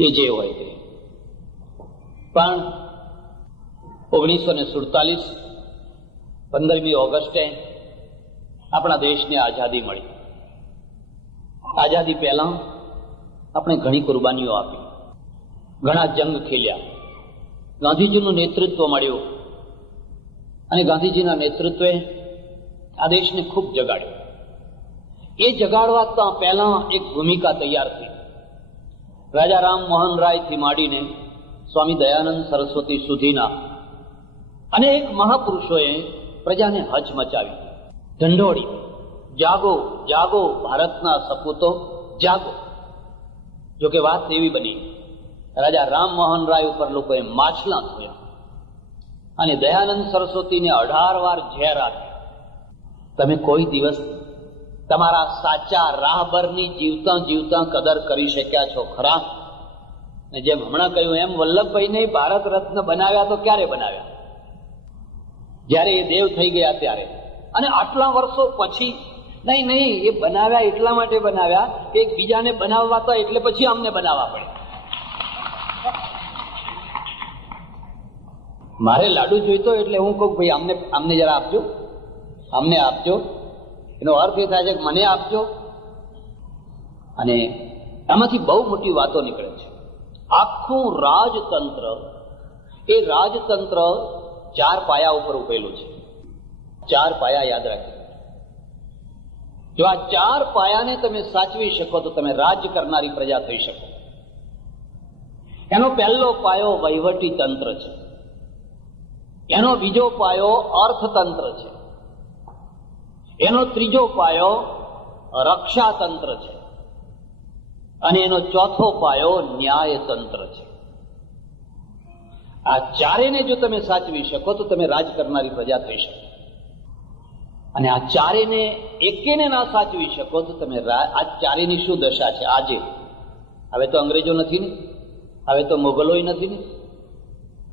એ જે હોય તે. પણ 1947 15મી ઓગસ્ટે આપણા દેશને આઝાદી મળી. આઝાદી પહેલા આપણે ઘણી કુરબાનીઓ આપી, ઘણા જંગ ખેલ્યા, ગાંધીજીનું નેતૃત્વ મળ્યું, અને ગાંધીજીના નેતૃત્વે આ દેશને ખૂબ જગાડ્યો. એ જગાડવા પહેલા એક ભૂમિકા તૈયાર થઈ. રાજા રામ મોહન રાયથી માંડીને સ્વામી દયાનંદ સરસ્વતી સુધીના અનેક મહાપુરુષોએ પ્રજાને હચમચાવી, ઢંઢોળી, જાગો જાગો ભારતના સપૂતો જાગો. જોકે વાત એવી બની, રાજા રામ મોહન રાય ઉપર લોકોએ માછલા ધોયા, અને દયાનંદ સરસ્વતીને 18 વાર ઝેર આપ્યા. તમે કોઈ દિવસ તમારા સાચા રાહબરની જીવતા જીવતા કદર કરી શક્યા છો ખરા? ને જેમ હમણાં કહ્યું એમ, વલ્લભભાઈને ભારત રત્ન બનાવ્યા તો ક્યારે બનાવ્યા? જ્યારે એ દેવ થઈ ગયા ત્યારે. અને આટલા વર્ષો પછી નહીં, એ બનાવ્યા એટલા માટે બનાવ્યા કે એક બીજાને બનાવવા હતા, એટલે પછી અમને બનાવવા પડે. મારે લાડુ જોઈતો એટલે હું કહું ભાઈ અમને જરા આપજો, અમને આપજો. એનો અર્થ એ થાય છે કે મને આપજો. અને આમાંથી બહુ મોટી વાતો નીકળે છે. આખું રાજતંત્ર, એ રાજતંત્ર 4 પાયા ઉપર ઉભેલું છે. 4 પાયા યાદ રાખજો. જો આ 4 પાયાને તમે સાચવી શકો તો તમે રાજ્ય કરનારી પ્રજા થઈ શકો. એનો પહેલો પાયો વહીવટી તંત્ર છે, એનો બીજો પાયો અર્થતંત્ર છે, એનો ત્રીજો પાયો રક્ષાતંત્ર છે, અને એનો ચોથો પાયો ન્યાયતંત્ર છે. આ ચારેને જો તમે સાચવી શકો તો તમે રાજ કરનારી પ્રજા થઈ શકો. અને આ ચારેને એકેને ના સાચવી શકો તો તમે આ ચારેની શું દશા છે આજે? હવે તો અંગ્રેજો નથી ને, હવે તો મોગલોય નથી ને,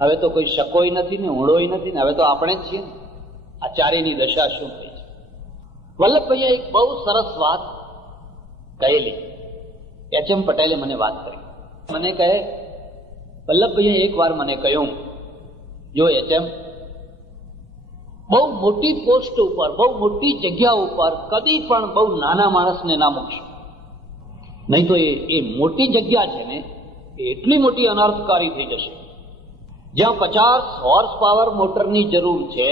હવે તો કોઈ શકોય નથી ને, ઊંડોય નથી ને, હવે તો આપણે જ છીએ ને. આ ચારેની દશા શું થઈ છે? વલ્લભભાઈએ એક બહુ સરસ વાત કહેલી. એચ.એમ. પટેલે મને વાત કરી. મને કહે, વલ્લભભાઈએ એક વાર મને કહ્યું, જો એચ.એમ., બહુ મોટી પોસ્ટ ઉપર, બહુ મોટી જગ્યા ઉપર કદી પણ બહુ નાના માણસને ના મૂકશો, નહીં તો એ મોટી જગ્યા છે ને, એ એટલી મોટી અનર્થકારી થઈ જશે. જ્યાં 50 હોર્સ પાવર મોટરની જરૂર છે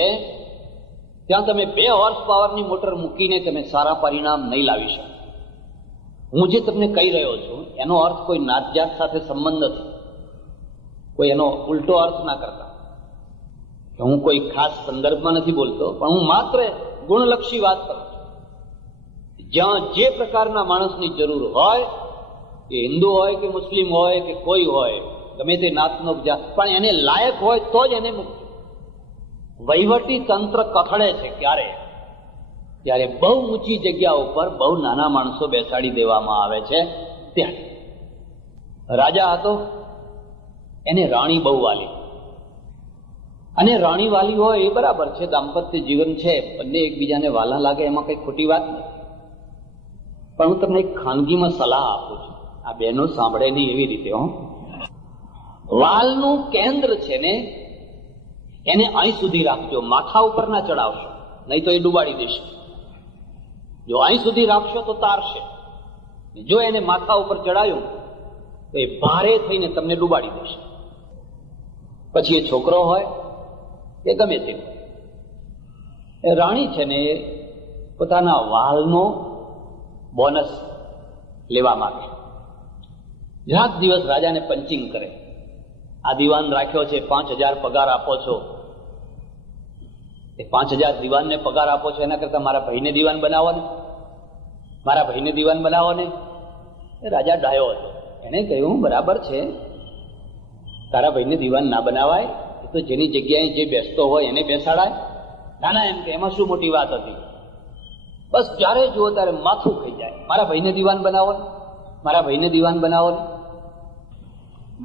ત્યાં તમે 2 હોર્સ પાવરની મોટર મૂકીને તમે સારા પરિણામ નહીં લાવી શકો. હું જે તમને કહી રહ્યો છું એનો અર્થ કોઈ નાતજાત સાથે સંબંધ નથી, કોઈ એનો ઉલટો અર્થ ના કરતા. હું કોઈ ખાસ સંદર્ભમાં નથી બોલતો, પણ હું માત્ર ગુણલક્ષી વાત કરું છું. જ્યાં જે પ્રકારના માણસની જરૂર હોય, કે હિન્દુ હોય કે મુસ્લિમ હોય કે કોઈ હોય, ગમે તે નાતનો પણ એને લાયક હોય તો જ એને મૂકજો. વહીવટી તંત્ર કથળે છે ક્યારે? ત્યારે બહુ ઊંચી જગ્યા ઉપર બહુ નાના માણસો બેસાડી દેવામાં આવે છે. ત્યાં રાજા હતો, એને રાણી બહુ વાલી, અને રાણી વાલી હોય એ બરાબર છે, દાંપત્ય જીવન છે, બંને એકબીજાને વાલા લાગે, એમાં કઈ ખોટી વાત નથી. પણ હું તમને એક ખાનગીમાં સલાહ આપું છું, આ બહેનો સાંભળે નહીં એવી રીતે. વાલનું કેન્દ્ર છે ને એને અહીં સુધી રાખજો, માથા ઉપર ના ચડાવશો, નહીં તો એ ડૂબાડી દેશે. જો અહીં સુધી રાખશો તો તારશે, જો એને માથા ઉપર ચડાયું તો એ ભારે થઈને તમને ડૂબાડી દેશે. પછી એ છોકરો હોય કે ગમે તે, એ રાણી છે ને એ પોતાના વાલનો બોનસ લેવા માંગે. રાત દિવસ રાજાને પંચિંગ કરે, આ દીવાન રાખ્યો છે, 5,000 પગાર આપો છો, એ 5,000 દીવાનને પગાર આપો છો, એના કરતા મારા ભાઈને દીવાન બનાવો ને, મારા ભાઈને દીવાન બનાવો ને. એ રાજા ડાયો હતો, એને કહ્યું બરાબર છે, તારા ભાઈને દીવાન ના બનાવાય, એ તો જેની જગ્યાએ જે બેસતો હોય એને બેસાડાય. નાના એમ કે એમાં શું મોટી વાત હતી, બસ જ્યારે જુઓ ત્યારે માથું ખાઈ જાય, મારા ભાઈને દીવાન બનાવો ને, મારા ભાઈને દીવાન બનાવો ને.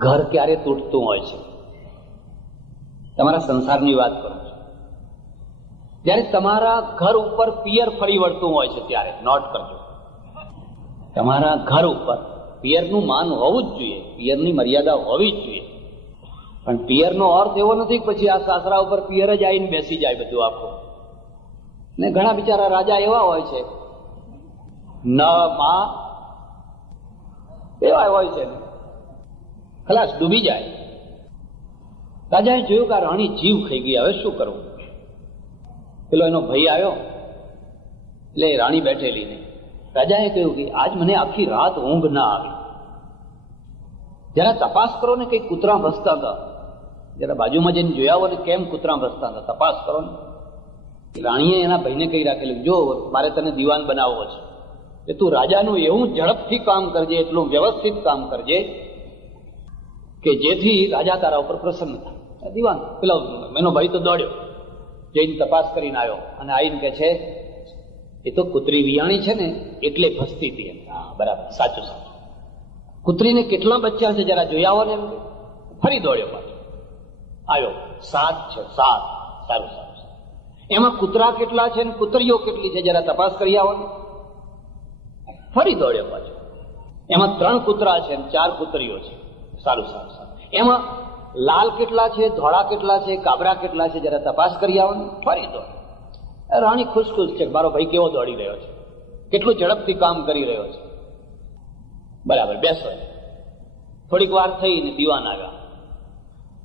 ઘર ક્યારે તૂટતું હોય છે? તમારા સંસારની વાત કરું છું. જ્યારે તમારા ઘર ઉપર પિયર ફરી વળતું હોય છે ત્યારે નોટ કરજો. તમારા ઘર ઉપર પિયરનું માન હોવું જ જોઈએ, પિયરની મર્યાદા હોવી જ જોઈએ. પણ પિયરનો અર્થ એવો નથી કે પછી આ સાસરા ઉપર પિયર જ આવીને બેસી જાય બધું આખું. ને ઘણા બિચારા રાજા એવા હોય છે, ન માં એવા હોય છે, ખલાસ ડૂબી જાય. રાજાએ જોયું કે આ રાણી જીવ ખાઈ ગઈ, હવે શું કરવું? પેલો એનો ભાઈ આવ્યો, એટલે રાણી બેઠેલી ને રાજાએ કહ્યું કે આજ મને આખી રાત ઊંઘ ના આવી, જરા તપાસ કરો ને, કઈ કૂતરા ભસતા હતા, જરા બાજુમાં જઈને જોયા હોય ને કેમ કૂતરા ભસતા હતા, તપાસ કરો ને. રાણીએ એના ભાઈને કહી રાખેલું, જો મારે તને દીવાન બનાવવો છે, કે તું રાજાનું એવું ઝડપથી કામ કરજે, એટલું વ્યવસ્થિત કામ કરજે કે જેથી રાજા તારા ઉપર પ્રસન્ન થાય. દીવાન પેલો એનો ભાઈ તો દોડ્યો, જઈને તપાસ કરીને આવ્યો, અને આવીને કે છે એ તો કૂતરી વિયાણી છે ને એટલે ફસતી હતી. એમ હા બરાબર, સાચું સાચું. કૂતરીને કેટલા બચ્ચા છે જરા જોયા હો ને. એમ ફરી દોડ્યો પાછો, આવ્યો 7 છે, 7. સારું સારું. એમાં કૂતરા કેટલા છે ને કૂતરીઓ કેટલી છે જરા તપાસ કરી આવો ને. ફરી દોડ્યો પાછો, એમાં 3 કૂતરા છે ને 4 કૂતરીઓ છે. સારું સારું સારું. એમાં લાલ કેટલા છે, ધોળા કેટલા છે, કાબરા કેટલા છે જરા તપાસ કરી આવો ને. ફરી દોડ. રાણી ખુશ ખુશ છે, મારો ભાઈ કેવો દોડી રહ્યો છે, કેટલું ઝડપથી કામ કરી રહ્યો છે. બરાબર, બેસો. થોડીક વાર થઈ ને દીવાન આવ્યા,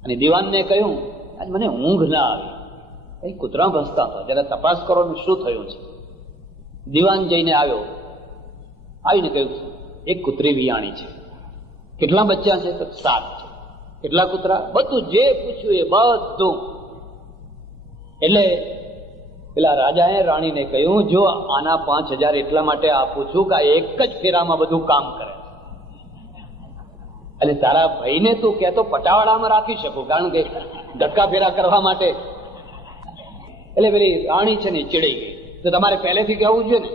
અને દીવાનને કહ્યું આજ મને ઊંઘ ના આવી, કઈ કૂતરા ભસતા હતા, જરા તપાસ કરો ને શું થયું છે. દીવાન જઈને આવ્યો, આવીને કહ્યું એક કૂતરી વિયાણી છે. કેટલા બચ્ચા છે? તો 7 છે. કેટલા કૂતરા? બધું જે પૂછ્યું એ બધું. એટલે પેલા રાજાએ રાણીને કહ્યું, જો આના 5,000 એટલા માટે આપું છું કે એક જ ફેરામાં બધું કામ કરે, અને તારા ભાઈને તું કહેતો પટાવાડામાં રાખી શકું, કારણ કે ધક્કા ફેરા કરવા માટે. એટલે પેલી રાણી છે ને ચીડાઈ ગઈ. તો તમારે પહેલેથી કહેવું જોઈએ ને,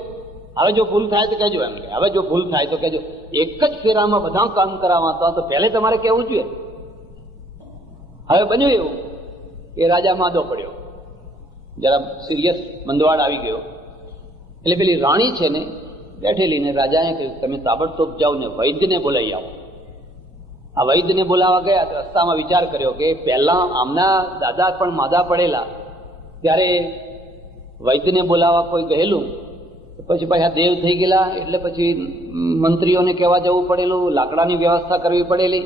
હવે જો ભૂલ થાય તો કહેજો, એમ કે હવે જો ભૂલ થાય તો કહેજો, એક જ ફેરામાં બધા કામ કરાવવા તો પહેલે તમારે કહેવું જોઈએ. હવે બન્યું એવું કે રાજા માંદો પડ્યો, જરા સિરિયસ મંદવાડ આવી ગયો. એટલે પેલી રાણી છે ને બેઠેલી ને રાજાએ કહ્યું તમે તાબડતોબ જાઓ ને વૈદ્યને બોલાવી આવો. આ વૈદ્યને બોલાવવા ગયા તો રસ્તામાં વિચાર કર્યો કે પહેલા આમના દાદા પણ માદા પડેલા, ત્યારે વૈદ્યને બોલાવવા કોઈ ગયેલું, પછી પાછા દેવ થઈ ગયેલા, એટલે પછી મંત્રીઓને કહેવા જવું પડેલું, લાકડાની વ્યવસ્થા કરવી પડેલી.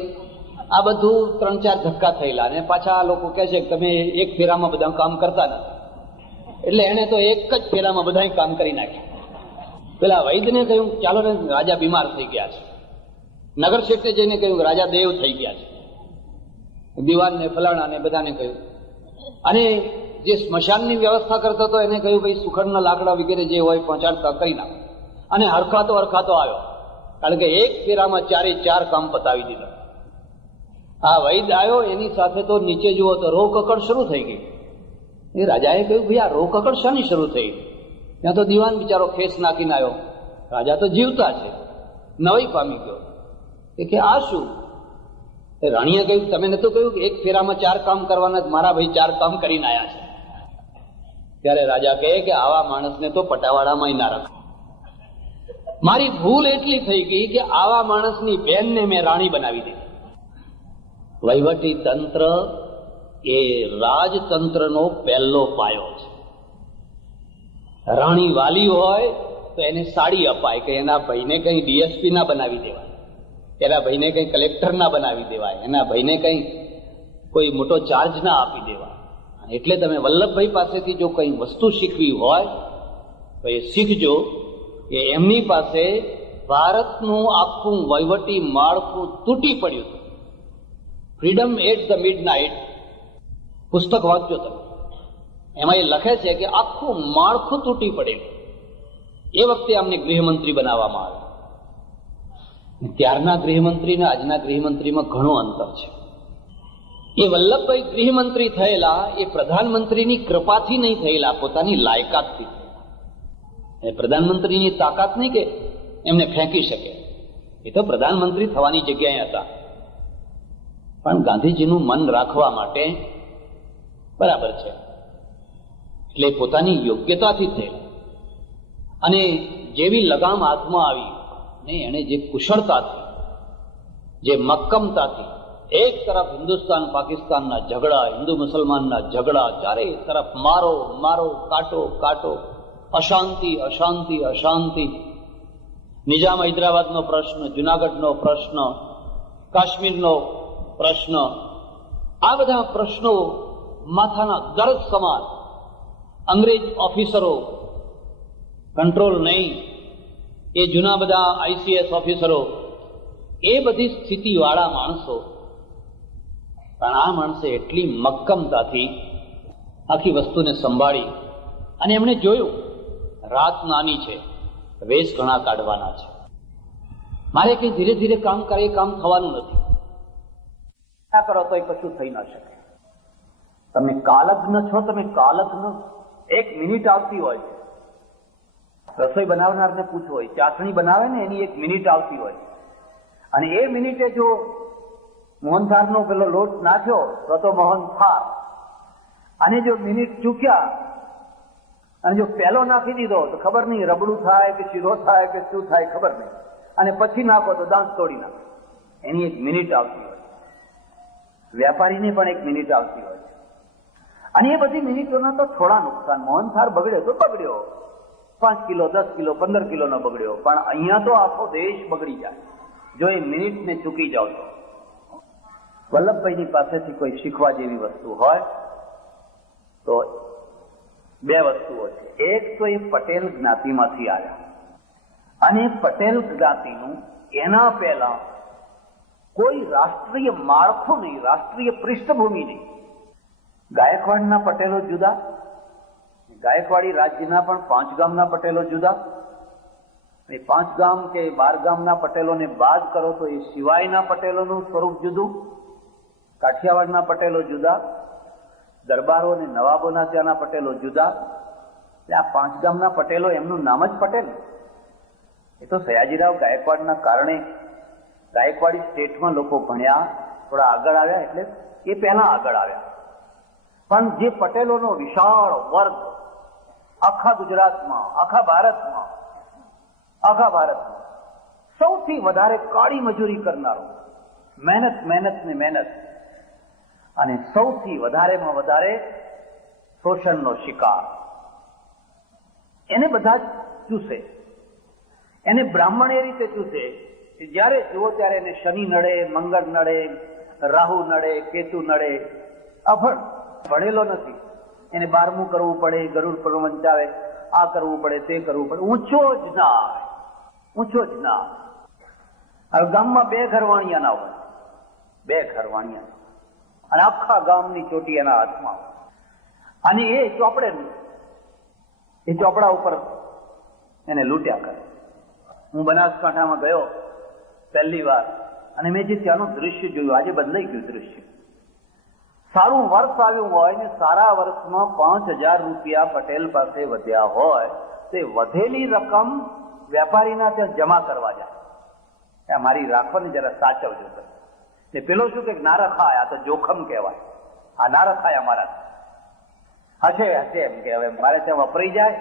આ બધું 3-4 ધક્કા થયેલા અને પાછા લોકો કહે છે કે તમે એક ફેરામાં બધા કામ કરતા નથી, એટલે એને તો એક જ ફેરામાં બધા કામ કરી નાખ્યા. પેલા વૈદ્યને કહ્યું ચાલો ને, રાજા બીમાર થઈ ગયા છે. નગર શેઠે જઈને કહ્યું રાજા દેવ થઈ ગયા છે. દિવાનને ફલાણા ને બધાને કહ્યું. અને જે સ્મશાનની વ્યવસ્થા કરતો હતો એને કહ્યું ભાઈ સુખડના લાકડા વગેરે જે હોય પહોંચાડતા કરી નાખો. અને હરખાતો આવ્યો, કારણ કે એક ફેરામાં 4 કામ પતાવી દીધા. આ વૈદ આવ્યો, એની સાથે તો નીચે જુઓ તો રોકકડ શરૂ થઈ ગઈ. એ રાજાએ કહ્યું ભાઈ આ રોકકડ શાની શરૂ થઈ? ત્યાં તો દિવાન બિચારો ખેસ નાખીને આવ્યો. રાજા તો જીવતા છે, નવાઈ પામી ગયો કે આ શું? રાણીએ કહ્યું તમે નતું કહ્યું કે એક ફેરામાં 4 કામ કરવાના? મારા ભાઈ 4 કામ કરીને આવ્યા છે. ત્યારે રાજા કહે કે આવા માણસને તો પટાવાળામાં ના રાખો. મારી ભૂલ એટલી થઈ ગઈ કે આવા માણસની બેનને મેં રાણી બનાવી દીધી. વહીવટી તંત્ર એ રાજતંત્રનો પહેલો પાયો છે. રાણી વાલી હોય તો એને સાડી અપાય કે એના ભાઈને કઈ ડીએસપી ના બનાવી દેવાય, એના ભાઈને કઈ કલેક્ટર ના બનાવી દેવાય, એના ભાઈને કઈ કોઈ મોટો ચાર્જ ના આપી દેવાય. એટલે તમે વલ્લભભાઈ પાસેથી જો કઈ વસ્તુ શીખવી હોય તો એ શીખજો કે એમની પાસે ભારતનું આખું વહીવટી માળખું તૂટી પડ્યું હતું. ફ્રીડમ એટ ધ મિડનાઇટ પુસ્તક વાંચજો તમે, એમાં એ લખે છે કે આખું માળખું તૂટી પડેલું. એ વખતે અમને ગૃહમંત્રી બનાવવામાં આવે. ત્યારના ગૃહમંત્રી ને આજના ગૃહમંત્રીમાં ઘણું અંતર છે. એ વલ્લભભાઈ ગૃહમંત્રી થયેલા એ પ્રધાનમંત્રીની કૃપાથી નહીં થયેલા, પોતાની લાયકાતથી થયેલા. એ પ્રધાનમંત્રીની તાકાત નહીં કે એમને ફેંકી શકે, એ તો પ્રધાનમંત્રી થવાની જગ્યાએ હતા. પણ ગાંધીજીનું મન રાખવા માટે બરાબર છે, એટલે પોતાની યોગ્યતાથી થયેલા. અને જેવી લગામ હાથમાં આવી ને એને જે કુશળતાથી, જે મક્કમતાથી, એક તરફ હિન્દુસ્તાન પાકિસ્તાનના ઝઘડા, હિન્દુ મુસલમાનના ઝઘડા, ચારે તરફ મારો મારો, કાટો કાટો, અશાંતિ અશાંતિ અશાંતિ, નિઝામ હૈદરાબાદનો પ્રશ્ન, જુનાગઢનો પ્રશ્ન, કાશ્મીરનો પ્રશ્ન, આ બધા પ્રશ્નો માથાના ગરજ સમાન. અંગ્રેજ ઓફિસરો કંટ્રોલ નહીં, એ જૂના બધા આઈસીએસ ઓફિસરો, એ બધી સ્થિતિવાળા માણસો. પણ આ માણસે એટલી મક્કમતાથી આખી વસ્તુને સંભાળી અને એમણે જોયું રાત નાની છે, વેશ ઘણા કાઢવાના છે, મારે કઈ ધીરે ધીરે કામ કરે એ કામ થવાનું નથી. ના કરો તો એ કશું થઈ ના શકે. તમે કાલજ્ઞ છો, તમે કાલજ્ઞ. 1 મિનિટ આવતી હોય છે, રસોઈ બનાવનારને પૂછવું હોય, ચાસણી બનાવે ને એની 1 મિનિટ આવતી હોય, અને એ મિનિટે જો મોહનથાળનો પેલો લોટ નાખ્યો તો મોહનથાળ, અને જો મિનિટ ચૂક્યા અને જો પેલો નાખી દીધો તો ખબર નહીં રબડું થાય કે શીરો થાય કે શું થાય ખબર નહીં, અને પછી નાખો તો દાંત તોડી નાખો. એની 1 મિનિટ આવતી હોય. વેપારીને પણ 1 મિનિટ આવતી હોય. અને એ બધી મિનિટોના તો થોડા નુકસાન. મોહનથાળ બગડ્યો તો બગડ્યો, 5 કિલો 10 કિલો 15 કિલોનો બગડ્યો, પણ અહીંયા તો આખો દેશ બગડી જાય જો એ મિનિટને ચૂકી જાવ તો. વલ્લભભાઈની પાસેથી કોઈ શીખવા જેવી વસ્તુ હોય તો 2 વસ્તુઓ છે. એક તો એ પટેલ જ્ઞાતિમાંથી આવ્યા, અને પટેલ જ્ઞાતિનું એના પહેલા કોઈ રાષ્ટ્રીય માળખું નહીં, રાષ્ટ્રીય પૃષ્ઠભૂમિ નહીં. ગાયકવાડના પટેલો જુદા, ગાયકવાડી રાજ્યના પણ 5 ગામના પટેલો જુદા. એ 5 ગામ કે 12 ગામના પટેલોને બાદ કરો તો એ સિવાયના પટેલોનું સ્વરૂપ જુદું. કાઠિયાવાડના પટેલો જુદા, દરબારો અને નવાબોના ત્યાંના પટેલો જુદા. એટલે આ 5 ગામના પટેલો એમનું નામ જ પટેલ. એ તો સયાજીરાવ ગાયકવાડના કારણે ગાયકવાડી સ્ટેટમાં લોકો ભણ્યા, થોડા આગળ આવ્યા, એટલે એ પહેલા આગળ આવ્યા. પણ જે પટેલોનો વિશાળ વર્ગ આખા ગુજરાતમાં, આખા ભારતમાં સૌથી વધારે કાળી મજૂરી કરનારો, મહેનત મહેનત ને મહેનત, અને સૌથી વધારેમાં વધારે શોષણનો શિકાર, એને બધા જ ચૂસે. એને બ્રાહ્મણ એ રીતે ચૂસે કે જ્યારે જુઓ ત્યારે એને શનિ નડે, મંગળ નડે, રાહુ નડે, કેતુ નડે, અભણ ભણેલો નથી, એને 12મું કરવું પડે, ગરુડ પર વંચાવે, આ કરવું પડે, તે કરવું પડે, ઊંચો જ ના આવે, ઊંચો જ ના આવે. હવે ગામમાં 2 ઘરવાણિયા ના હોય, 2 ઘરવાણિયા, અને આખા ગામની ચોટી એના હાથમાં, અને એ ચોપડે એ ચોપડા ઉપર એને લૂંટ્યા કરે. હું બનાસકાંઠામાં ગયો પહેલી વાર, અને મેં જે ત્યાંનું દૃશ્ય જોયું, આજે બદલાઈ ગયું દૃશ્ય. સારું વર્ષ આવ્યું હોય ને સારા વર્ષમાં 5,000 રૂપિયા પટેલ પાસે વધ્યા હોય, તે વધેલી રકમ વેપારીના ત્યાં જમા કરવા જાય. મારી રાખો ને જરા સાચવજો. ને પેલો શું કે ના રખાય, આ તો જોખમ કહેવાય, આ ના રખાય અમારા હશે હશે એમ કે હવે મારે ત્યાં વપરાઈ જાય,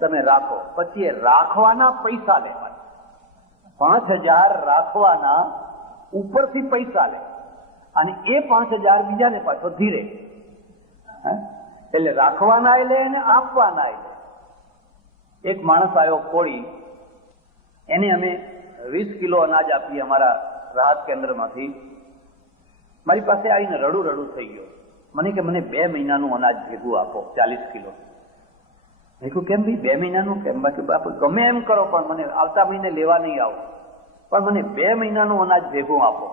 તમે રાખો. પછી એ રાખવાના પૈસા લેવાના, 5,000 રાખવાના ઉપરથી પૈસા લે, અને એ 5,000 બીજાને પાછો ધીરે. એટલે રાખવાના લે ને આપવાના લે. એક માણસ આવ્યો કોળી, એને અમે 20 કિલો અનાજ આપીએ અમારા રાહત કેન્દ્રમાંથી. મારી પાસે આવીને રડું રડું થઈ ગયો. મને કે મને 2 મહિનાનું અનાજ ભેગું આપો, 40 કિલો. મેં કહ્યું કેમ ભાઈ 2 મહિનાનું કેમ? બાકી બાપુ ગમે એમ કરો પણ મને આવતા મહિને લેવા નહીં આવો, પણ મને 2 મહિનાનું અનાજ ભેગું આપો.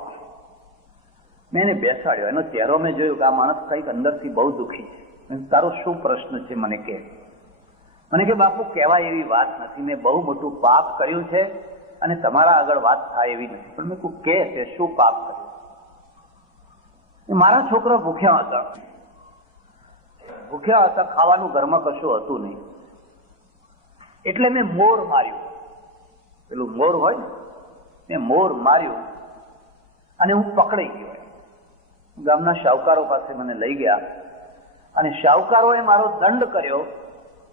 મેં એને બેસાડ્યો, એનો ચહેરો મેં જોયું કે આ માણસ કંઈક અંદરથી બહુ દુઃખી છે. તારો શું પ્રશ્ન છે મને કે? મને કે બાપુ કહેવાય એવી વાત નથી, મેં બહુ મોટું પાપ કર્યું છે અને તમારા આગળ વાત થાય એવી નથી. પણ મેં કહું કે છે શું પાપ કર્યું? મારા છોકરા ભૂખ્યા હતા, ભૂખ્યા હતા, ખાવાનું ઘરમાં કશું હતું નહીં, એટલે મેં મોર માર્યું. પેલું મોર હોય ને, મેં મોર માર્યું અને હું પકડાઈ ગયો. ગામના શાહુકારો પાસે મને લઈ ગયા, અને શાહુકારોએ મારો દંડ કર્યો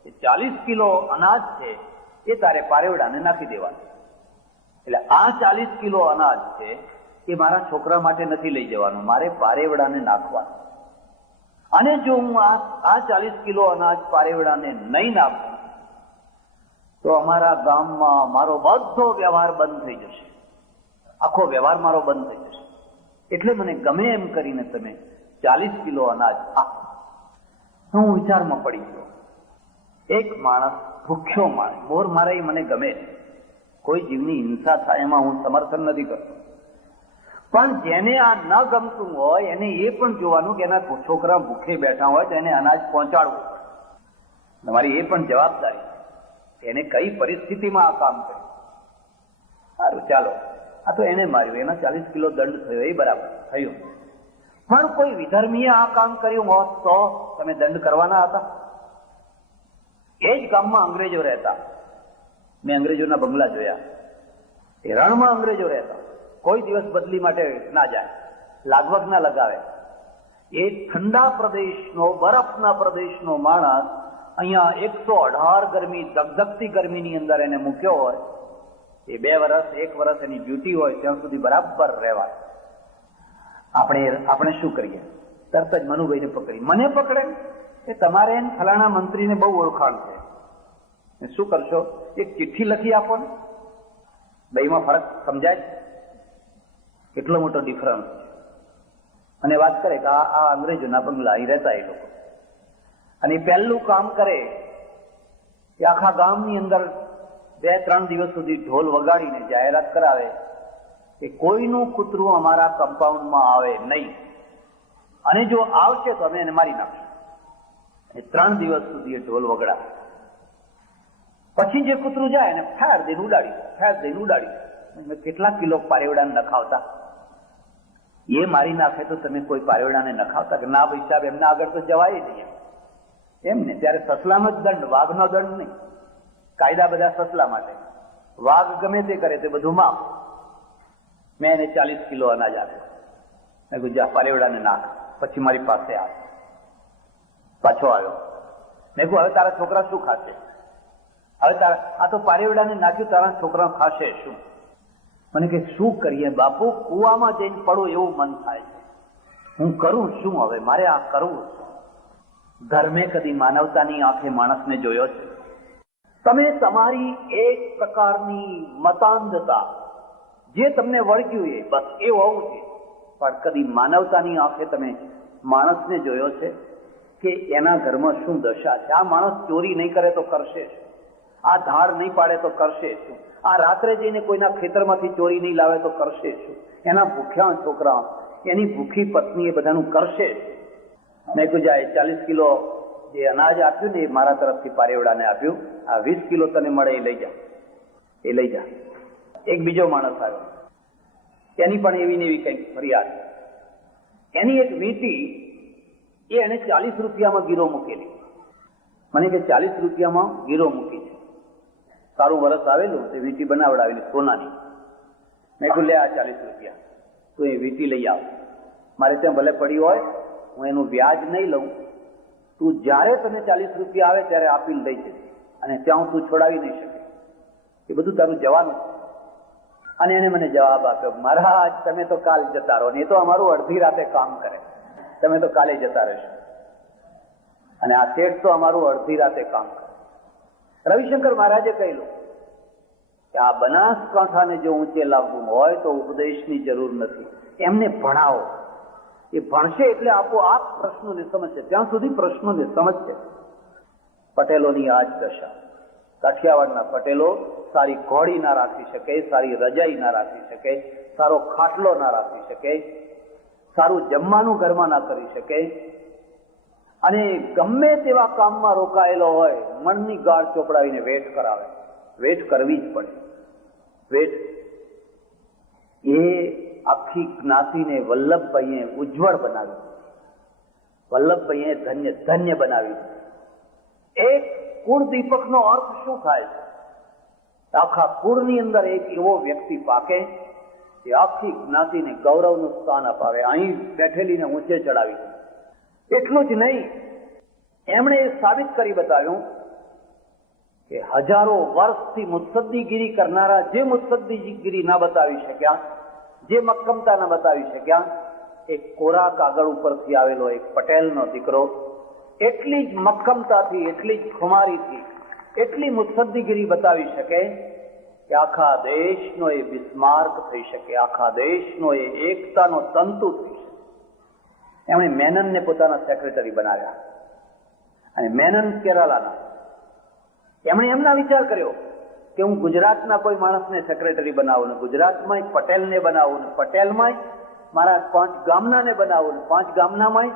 કે 40 કિલો અનાજ છે એ તારે પારેવડાને નાખી દેવાનું. એટલે આ 40 કિલો અનાજ છે એ મારા છોકરા માટે નથી લઈ જવાનું, મારે પારેવડાને નાખવાનું. અને જો હું આ 40 કિલો અનાજ પારેવડાને નહીં નાખું તો અમારા ગામમાં મારો બધો વ્યવહાર બંધ થઈ જશે, આખો વ્યવહાર મારો બંધ થઈ જશે. એટલે મને ગમે એમ કરીને તમે 40 કિલો અનાજ આપો. હું વિચારમાં પડી ગયો. એક માણસ ભૂખ્યો માણસ મોર મારે એ મને ગમે, કોઈ જીવની હિંસા થાય એમાં હું સમર્થન નથી કરતો, પણ જેને આ ન ગમતું હોય એને એ પણ જોવાનું કે એના છોકરા ભૂખે બેઠા હોય તો એને અનાજ પહોંચાડવું પડે. તમારી એ પણ જવાબદારી, એને કઈ પરિસ્થિતિમાં આ કામ કર્યું. સારું ચાલો, આ તો એને માર્યું, એના 40 કિલો દંડ થયો એ બરાબર થયું, પણ કોઈ વિધર્મીએ આ કામ કર્યું હોત તો તમે દંડ કરવાના હતા? એ જ ગામમાં અંગ્રેજો રહેતા, મેં અંગ્રેજોના બંગલા જોયા, એ રણમાં અંગ્રેજો રહેતા, કોઈ દિવસ બદલી માટે ના જાય, લાગવગ ના લગાવે. એ ઠંડા પ્રદેશનો, બરફના પ્રદેશનો માણસ અહીંયા 118 ગરમી, ધગધગતી ગરમીની અંદર એને મૂક્યો હોય, એ 2 વર્ષ 1 વર્ષ એની ડ્યુટી હોય ત્યાં સુધી બરાબર રહેવાય. આપણે શું કરીએ? તરત જ મનુભાઈને પકડી, મને પકડે કે તમારે ફલાણા મંત્રીને બહુ ઓળખાણ છે, શું કરશો? એક ચિઠ્ઠી લખી આપો ને. બેમાં ફરક સમજાય? કેટલો મોટો ડિફરન્સ છે. અને વાત કરે કે આ અંગ્રેજોના બંગલા અહીં રહેતા એ લોકો, અને પહેલું કામ કરે કે આખા ગામની અંદર 2-3 દિવસ સુધી ઢોલ વગાડીને જાહેરાત કરાવે કે કોઈનું કૂતરું અમારા કમ્પાઉન્ડમાં આવે નહીં, અને જો આવશે તો અમે એને મારી નાખશું. એ 3 દિવસ સુધી એ ઢોલ વગાડાવે. પછી જે કૂતરું જાય એને ફેર દઈને ઉડાડી. કેટલા કિલો પારેવડાને નખાવતા? એ મારી નાખે તો તમે કોઈ પારેવડાને નખાવતા કે ના ભાઈ સાહેબ એમના આગળ તો જવાય નહીં એમ ને? ત્યારે સસલાનો જ દંડ, વાઘનો દંડ નહીં. કાયદા બધા સસલા માટે, વાઘ ગમે તે કરે તે બધું માફ. મેં એને 40 કિલો અનાજ આપ્યો, મેં કીધું જા પારેવડાને નાખ. પછી મારી પાસે પાછો આવ્યો. મેં કહ્યું હવે તારા છોકરા શું ખાશે? હવે આ તો પારેવડાને નાખ્યું, તારા છોકરા ખાશે શું? મને કે શું કરીએ બાપુ, કુવામાં જઈને પડું એવું મન થાય છે, હું કરું શું હવે? મારે આ કરવું. ધર્મે કદી માનવતાની આંખે માણસને જોયો છે? તમે તમારી એક પ્રકારની મતાંધતા, જે તમને વળગ્યું એ બસ એ હોવું છે, પણ કદી માનવતાની આંખે તમે માણસને જોયો છે કે એના ઘરમાં શું દશા છે? આ માણસ ચોરી નહીં કરે તો કરશે શું? આ ધાર નહીં પાડે તો કરશે શું? આ રાત્રે જઈને કોઈના ખેતરમાંથી ચોરી નહીં લાવે તો કરશે શું? એના ભૂખ્યા છોકરા, એની ભૂખી પત્ની એ બધાનું કરશે શું? મેં કીધું 40 કિલો જે અનાજ આપ્યું ને એ મારા તરફથી પારેવડાને આપ્યું, આ 20 કિલો તને મળે એ લઈ જા, એ લઈ જા. એક બીજો માણસ આવ્યો, એની પણ એવી ને એવી કંઈક ફરિયાદ. એની એક વીંટી એ એને 40 રૂપિયામાં ગીરો મૂકેલી. મને કે 40 રૂપિયામાં ગીરો મૂકી છે, સારું વરસ આવેલું, તે વીંટી બનાવડાવેલી સોનાની. મેં કહ્યું લે આ 40 રૂપિયા તું એ વીંટી લઈ આવ, મારે ત્યાં ભલે પડી હોય, હું એનું વ્યાજ નહીં લઉં, તું જ્યારે તને 40 રૂપિયા આવે ત્યારે આપી લઈ જજે, અને ત્યાં તું છોડાવી નહીં શકે, એ બધું તારું જવાનું. અને એને મને જવાબ આપ્યો, મહારાજ તમે તો કાલ જતા રહો, ને એ તો અમારું અડધી રાતે કામ કરે, તમે તો કાલે જતા રહેશો, અને આ શેઠ તો અમારું અડધી રાતે કામ કરે. રવિશંકર મહારાજે કહેલું કે આ બનાસકાંઠાને જો ઊંચે લાવવું હોય તો ઉપદેશની જરૂર નથી, એમને ભણાવો. એ ભણશે એટલે આપોઆપ પ્રશ્નોને સમજશે, ત્યાં સુધી પ્રશ્નોને સમજશે. પટેલોની આ જ દશા. કાઠિયાવાડના પટેલો સારી ઘોડી ના રાખી શકે, સારી રજાઈ ના રાખી શકે, સારો ખાટલો ના રાખી શકે, સારું જમવાનું ઘરમાં ના કરી શકે, અને ગમે તેવા કામમાં રોકાયેલો હોય મણની ગાળ ચોપડાવીને વેઠ કરાવે. વેઠ કરવી જ પડે. વેઠ એ આખી જ્ઞાતિને વલ્લભભાઈએ ઉજ્જવળ બનાવી, વલ્લભભાઈએ ધન્ય ધન્ય બનાવી. એક કુળ દીપકનો અર્થ શું થાય છે? આખા કુળની અંદર એક એવો વ્યક્તિ પાકે જે આખી જ્ઞાતિને ગૌરવનું સ્થાન અપાવે, અહીં બેઠેલીને ઊંચે ચડાવી દે. એટલું જ નહીં, એમણે એ સાબિત કરી બતાવ્યું કે હજારો વર્ષથી મુત્સદ્દીગીરી કરનારા જે મુત્સદ્દીગીરી ના બતાવી શક્યા, જે મક્કમતા ના બતાવી શક્યા, એક કોરા કાગળ ઉપરથી આવેલો એક પટેલનો દીકરો એટલી જ મક્કમતાથી, એટલી જ ખુમારીથી, એટલી મુત્સદ્દીગીરી બતાવી શકે કે આખા દેશનો એ બિસ્માર્ક થઈ શકે, આખા દેશનો એ એકતાનો તંતુ થઈ શકે. એમણે મેનનને પોતાના સેક્રેટરી બનાવ્યા, અને મેનન કેરાલાના. એમણે એમના વિચાર કર્યો કે હું ગુજરાતના કોઈ માણસને સેક્રેટરી બનાવું, ને ગુજરાતમાં પટેલને બનાવું, ને પટેલમાં મારા 5 ગામનાને બનાવું, ને 5 ગામનામાં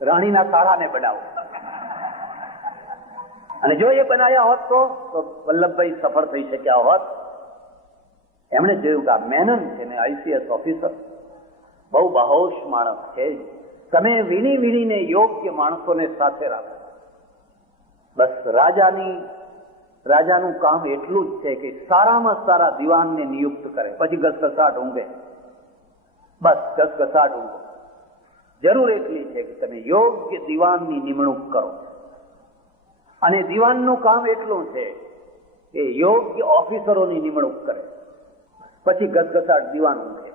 રાણીના કાળાને બનાવું. અને જો એ બનાવ્યા હોત તો વલ્લભભાઈ સફળ થઈ શક્યા હોત. એમણે જોયું કે આ મેનન છે ને ICS ઓફિસર બહુ બહોશ માણસ છે, તમે વીણી વીણીને યોગ્ય માણસોને સાથે રાખો. બસ રાજાનું કામ એટલું જ છે કે સારામાં સારા દિવાનને નિયુક્ત કરે, પછી ઘસઘસાટ ઊંઘે. બસ ઘસઘસાટ ઊંઘે. જરૂર એટલી છે કે તમે યોગ્ય દિવાનની નિમણૂક કરો, અને દિવાનનું કામ એટલું છે કે યોગ્ય ઓફિસરોની નિમણૂક કરે, પછી ઘસઘસાટ દિવાન ઊંઘે.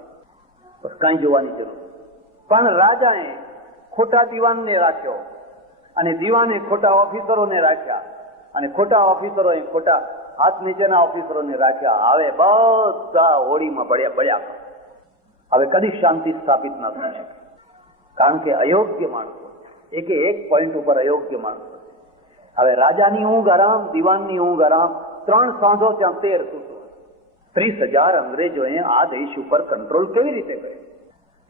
બસ કાંઈ જોવાની જરૂર. પણ રાજાએ ખોટા દિવાનને રાખ્યો, અને દિવાને ખોટા ઓફિસરોને રાખ્યા, અને ખોટા ઓફિસરોએ ખોટા હાથ નીચેના ઓફિસરોને રાખ્યા. હવે બધા હોળીમાં બળ્યા. હવે કદી શાંતિ સ્થાપિત ન થઈ શકે, કારણ કે અયોગ્ય માણસો, એક પોઈન્ટ ઉપર અયોગ્ય માણસો. હવે રાજાની ઊંઘ હરામ, દિવાનની ઊંઘ હરામ, 3 સાંધો ત્યાં 13 સૂતો. 30,000 અંગ્રેજોએ આ દેશ ઉપર કંટ્રોલ કેવી રીતે કર્યો?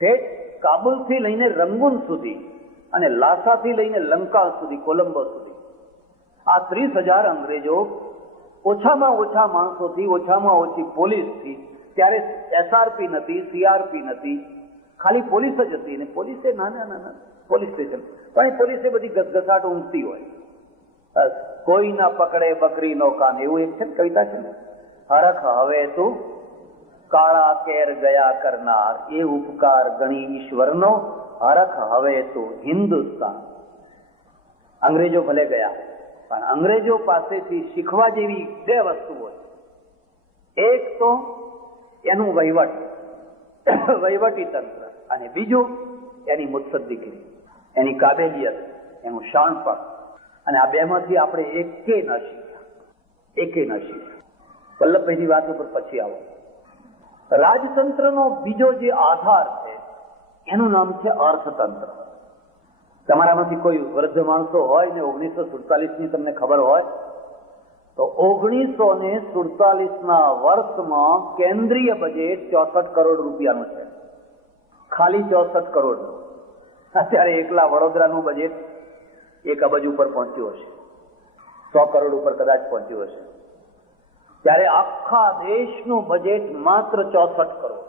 ઠેઠ કાબુલથી લઈને રંગૂન સુધી, અને લાસાથી લઈને લંકા સુધી, કોલંબો સુધી, આ 30,000 અંગ્રેજો ઓછામાં ઓછા માણસોથી, ઓછામાં ઓછી પોલીસથી, ત્યારે SRP નથી, CRP નથી, ખાલી પોલીસ જ હતી. અને પોલીસે નાના પોલીસ સ્ટેશન, પણ એ પોલીસે બધી ઘસઘસાટ ઊંઘતી હોય. કોઈ ના પકડે બકરી નો કાન, એવું એક છે ને કવિતા છે ને, હરખ હવે તું કાળા કેર ગયા કરનાર, એ ઉપકાર ગણી ઈશ્વરનો, હરખ હવે તું હિન્દુસ્તાન. અંગ્રેજો ભલે ગયા, પણ અંગ્રેજો પાસેથી શીખવા જેવી 2 વસ્તુ હોય. એક તો એનું વહીવટી તંત્ર, અને બીજું એની મુત્સદ્દીગીરી, એની કાબેલિયત, એનું શાણપણ. અને આ 2 માંથી આપણે એકે ન શીખ્યા. વલ્લભભાઈની વાત ઉપર પછી આવો. રાજતંત્રનો બીજો જે આધાર છે એનું નામ છે અર્થતંત્ર. તમારામાંથી કોઈ વૃદ્ધ માણસો હોય ને 1947ની તમને ખબર હોય તો 1947ના વર્ષમાં કેન્દ્રીય બજેટ 64 કરોડ રૂપિયાનું છે, ખાલી 64 કરોડ. અત્યારે એકલા વડોદરાનું બજેટ 1 અબજ ઉપર પહોંચ્યું હશે, 100 કરોડ ઉપર કદાચ પહોંચ્યું હશે. ત્યારે આખા દેશનું બજેટ માત્ર 64 કરોડ.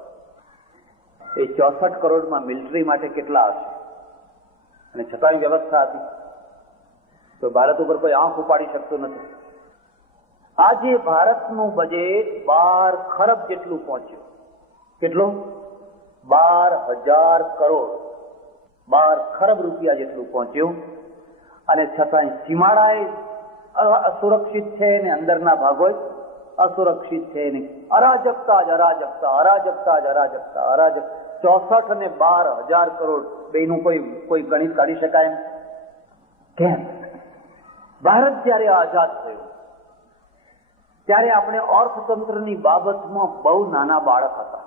એ 64 કરોડમાં મિલિટરી માટે કેટલા હશે? અને છતાંય વ્યવસ્થા હતી તો ભારત ઉપર કોઈ આંખ ઉપાડી શકતું નથી. આજે ભારતનું બજેટ 12 ખરબ જેટલું પહોંચ્યું. કેટલું? 12,000 કરોડ, 12 ખરબ રૂપિયા જેટલું પહોંચ્યું. અને છતાંય સીમાડાએ અસુરક્ષિત છે ને અંદરના ભાગો અસુરક્ષિત છે નહીં. અરાજકતા જ અરાજકતા, અરાજકતા જ અરાજકતા, અરાજક. 64 અને 12,000 કરોડ બેનું કોઈ ગણિત કાઢી શકાય નહીં. કેમ? ભારત જયારે આઝાદ થયું ત્યારે આપણે અર્થતંત્રની બાબતમાં બહુ નાના બાળક હતા.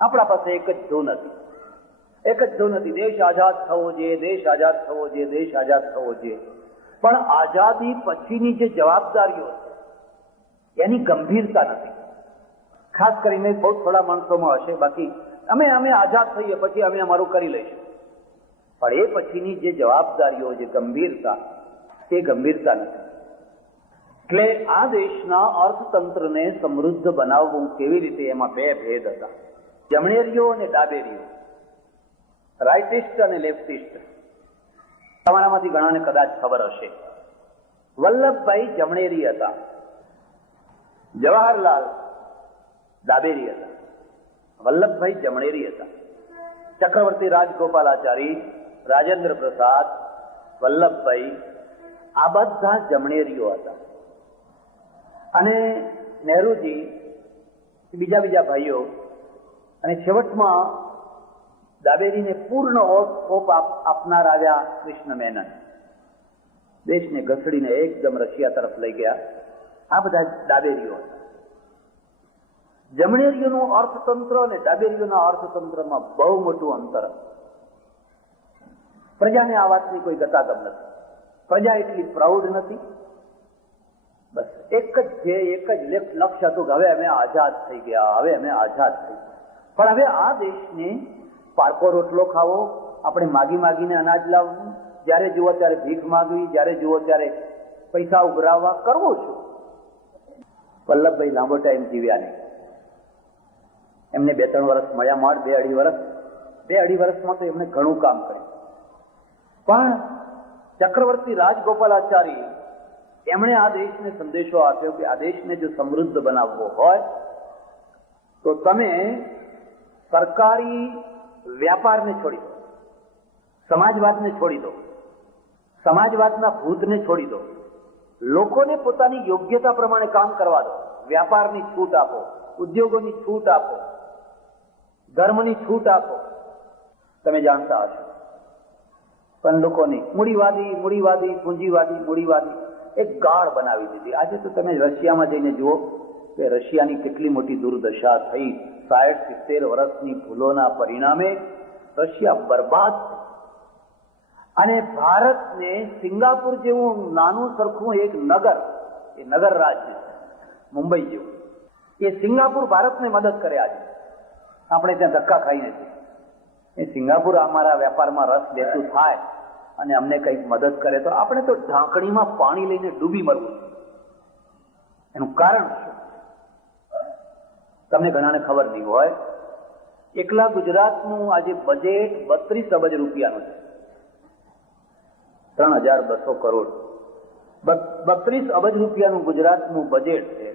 આપણા પાસે એક જ ધૂન હતી, એક જ ધૂન હતી, દેશ આઝાદ થવો જોઈએ, દેશ આઝાદ થવો જોઈએ, દેશ આઝાદ થવો જોઈએ. પણ આઝાદી પછીની જે જવાબદારીઓ છે એની ગંભીરતા નથી. ખાસ કરીને બહુ થોડા માણસોમાં હશે, બાકી અમે આઝાદ થઈએ પછી અમે અમારું કરી લઈશું. પણ એ પછીની જે જવાબદારીઓ, જે ગંભીરતા, તે ગંભીરતા નથી. એટલે આ દેશના અર્થતંત્રને સમૃદ્ધ બનાવવું કેવી રીતે, એમાં 2 ભેદ હતા, જમણેરીઓ અને ડાબેરીઓ, રાઇટિસ્ટ અને લેફ્ટિસ્ટ. તમારામાંથી ઘણાને કદાચ ખબર હશે, વલ્લભભાઈ જમણેરી હતા, જવાહરલાલ ડાબેરી હતા. વલ્લભભાઈ જમણેરી હતા. ચક્રવર્તી રાજગોપાલાચારી, રાજેન્દ્ર પ્રસાદ, વલ્લભભાઈ આ બધા જમણેરીઓ હતા. અને નહેરુજી, બીજા ભાઈઓ, અને છેવટમાં ડાબેરીને પૂર્ણ ઓપ આપનાર આવ્યા કૃષ્ણ મેનન. દેશને ઘસડીને એકદમ રશિયા તરફ લઈ ગયા. આ બધા ડાબેરીઓ હતા. જમણેરીઓનું અર્થતંત્ર અને ડાબેરીઓના અર્થતંત્રમાં બહુ મોટું અંતર. પ્રજાને આ વાતની કોઈ ગતાગમ નથી. પ્રજા એટલી પ્રાઉડ નથી. બસ એક જ લક્ષ્ય હતું કે હવે અમે આઝાદ થઈ ગયા, હવે અમે આઝાદ થઈ ગયા. પણ હવે આ દેશને પારકો રોટલો ખાવો, આપણે માગીને અનાજ લાવવું, જ્યારે જુઓ ત્યારે ભીખ માગવી, જ્યારે જુઓ ત્યારે પૈસા ઉઘરાવવા, કરવું શું? વલ્લભભાઈ લાંબો ટાઈમ જીવ્યા નહીં. એમને 2-3 વર્ષ મળ્યા, માડ 2-2.5 વર્ષ. 2-2.5 વર્ષમાં તો એમને ઘણું કામ કર્યું. પણ ચક્રવર્તી રાજગોપાલાચારી એમણે આ દેશને સંદેશો આપ્યો કે આ દેશને જો સમૃદ્ધ બનાવવો હોય તો તમે સરકારી વ્યાપારને છોડી દો, સમાજવાદને છોડી દો, સમાજવાદના ભૂતને છોડી દો, લોકોને પોતાની યોગ્યતા પ્રમાણે કામ કરવા દો, વ્યાપારની છૂટ આપો, ઉદ્યોગોની છૂટ આપો, ધર્મની છૂટ આપો. તમે જાણતા હશો પણ લોકોની મૂડીવાદી, પૂંજીવાદી એક ગાળ બનાવી દીધી. આજે તો તમે રશિયામાં જઈને જુઓ કે રશિયાની કેટલી મોટી દુર્દશા થઈ. 60-70 વર્ષની ભૂલોના પરિણામે રશિયા બરબાદ થઈ. અને ભારતને સિંગાપુર જેવું નાનું સરખું એક નગર, એ નગર રાજ્ય મુંબઈ જેવું, એ સિંગાપુર ભારતને મદદ કરે. આજે આપણે ત્યાં ધક્કા ખાઈ નથી. એ સિંગાપુર અમારા વેપારમાં રસ લેતું થાય અને અમને કંઈક મદદ કરે તો આપણે તો ઢાંકણીમાં પાણી લઈને ડૂબી મરવું. એનું કારણ શું? તમને ઘણાને ખબર નહીં હોય, એકલા ગુજરાતનું આજે બજેટ 32 અબજ રૂપિયાનું છે. 3,200 કરોડ. 32 અબજ રૂપિયાનું ગુજરાતનું બજેટ છે.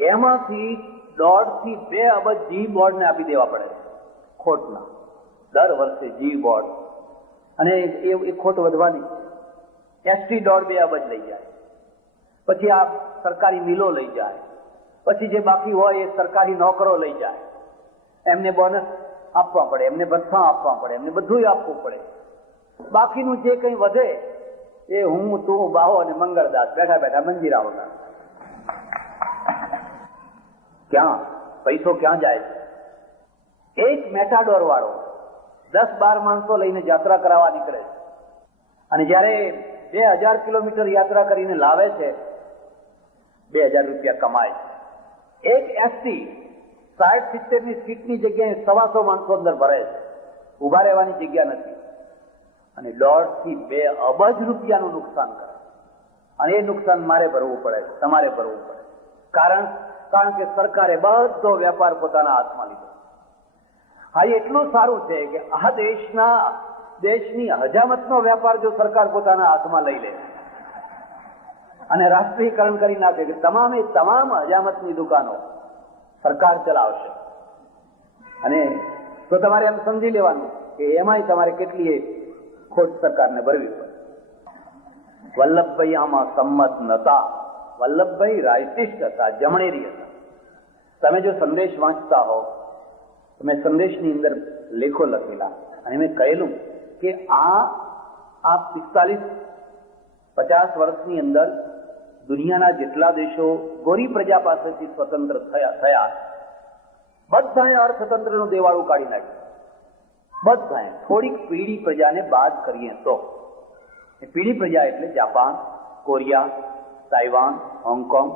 એમાંથી 1.5 થી 2 અબજ જી બોર્ડને આપી દેવા પડે ખોટના, દર વર્ષે જી બોર્ડ. અને એ ખોટ વધવાની. એસટી 1.5-2 અબજ લઈ જાય, પછી આ સરકારી મિલો લઈ જાય, પછી જે બાકી હોય એ સરકારી નોકરો લઈ જાય. એમને બોનસ આપવા પડે, એમને ભથ્થા આપવા પડે, એમને બધું આપવું પડે. બાકીનું જે કંઈ વધે એ હું, તું, બાહો અને મંગળદાસ બેઠા બેઠા મંજીરા વગર. ક્યાં પૈસો ક્યાં જાય છે? એક મેટાડોર વાળો 10-12 માણસો લઈને યાત્રા કરાવવા નીકળે છે, અને જ્યારે 2000 કિલોમીટર યાત્રા કરીને લાવે છે, 2000 રૂપિયા કમાય છે. એક એસટી 60-70 ની સીટની જગ્યાએ 125 માણસો અંદર ભરે છે, ઉભા રહેવાની જગ્યા નથી, અને 1.5 થી 2 અબજ રૂપિયાનું નુકસાન કરે. અને એ નુકસાન મારે ભરવું પડે, તમારે ભરવું પડે. કારણ કે સરકારે બધો વેપાર પોતાના હાથમાં લીધો. હા, એટલું સારું છે કે આ દેશની હજામતનો વેપાર જો સરકાર પોતાના હાથમાં લઈ લે અને રાષ્ટ્રીયકરણ કરી નાખે કે તમામ હજામતની દુકાનો સરકાર ચલાવશે, અને તો તમારે એમ સમજી લેવાનું કે એમાંય તમારે કેટલી ખોટ સરકારને ભરવી પડે. વલ્લભભાઈ આમાં સંમત નતા. વલ્લભભાઈ રાઇટિસ્ટ હતા, જમણેરી હતા. તમે જો સંદેશ વાંચતા હો, મેં સંદેશની અંદર લેખો લખેલા, અને મેં કહેલું કે આ 45-50 વર્ષની અંદર દુનિયાના જેટલા દેશો ગોરી પ્રજા પાસેથી સ્વતંત્ર થયા બધાએ અર્થતંત્રનું દેવાળું કાઢી નાખ્યું. બધાએ. થોડીક પીળી પ્રજાને બાદ કરીએ તો, પીળી પ્રજા એટલે જાપાન, કોરિયા, તાઇવાન, હોંગકોંગ,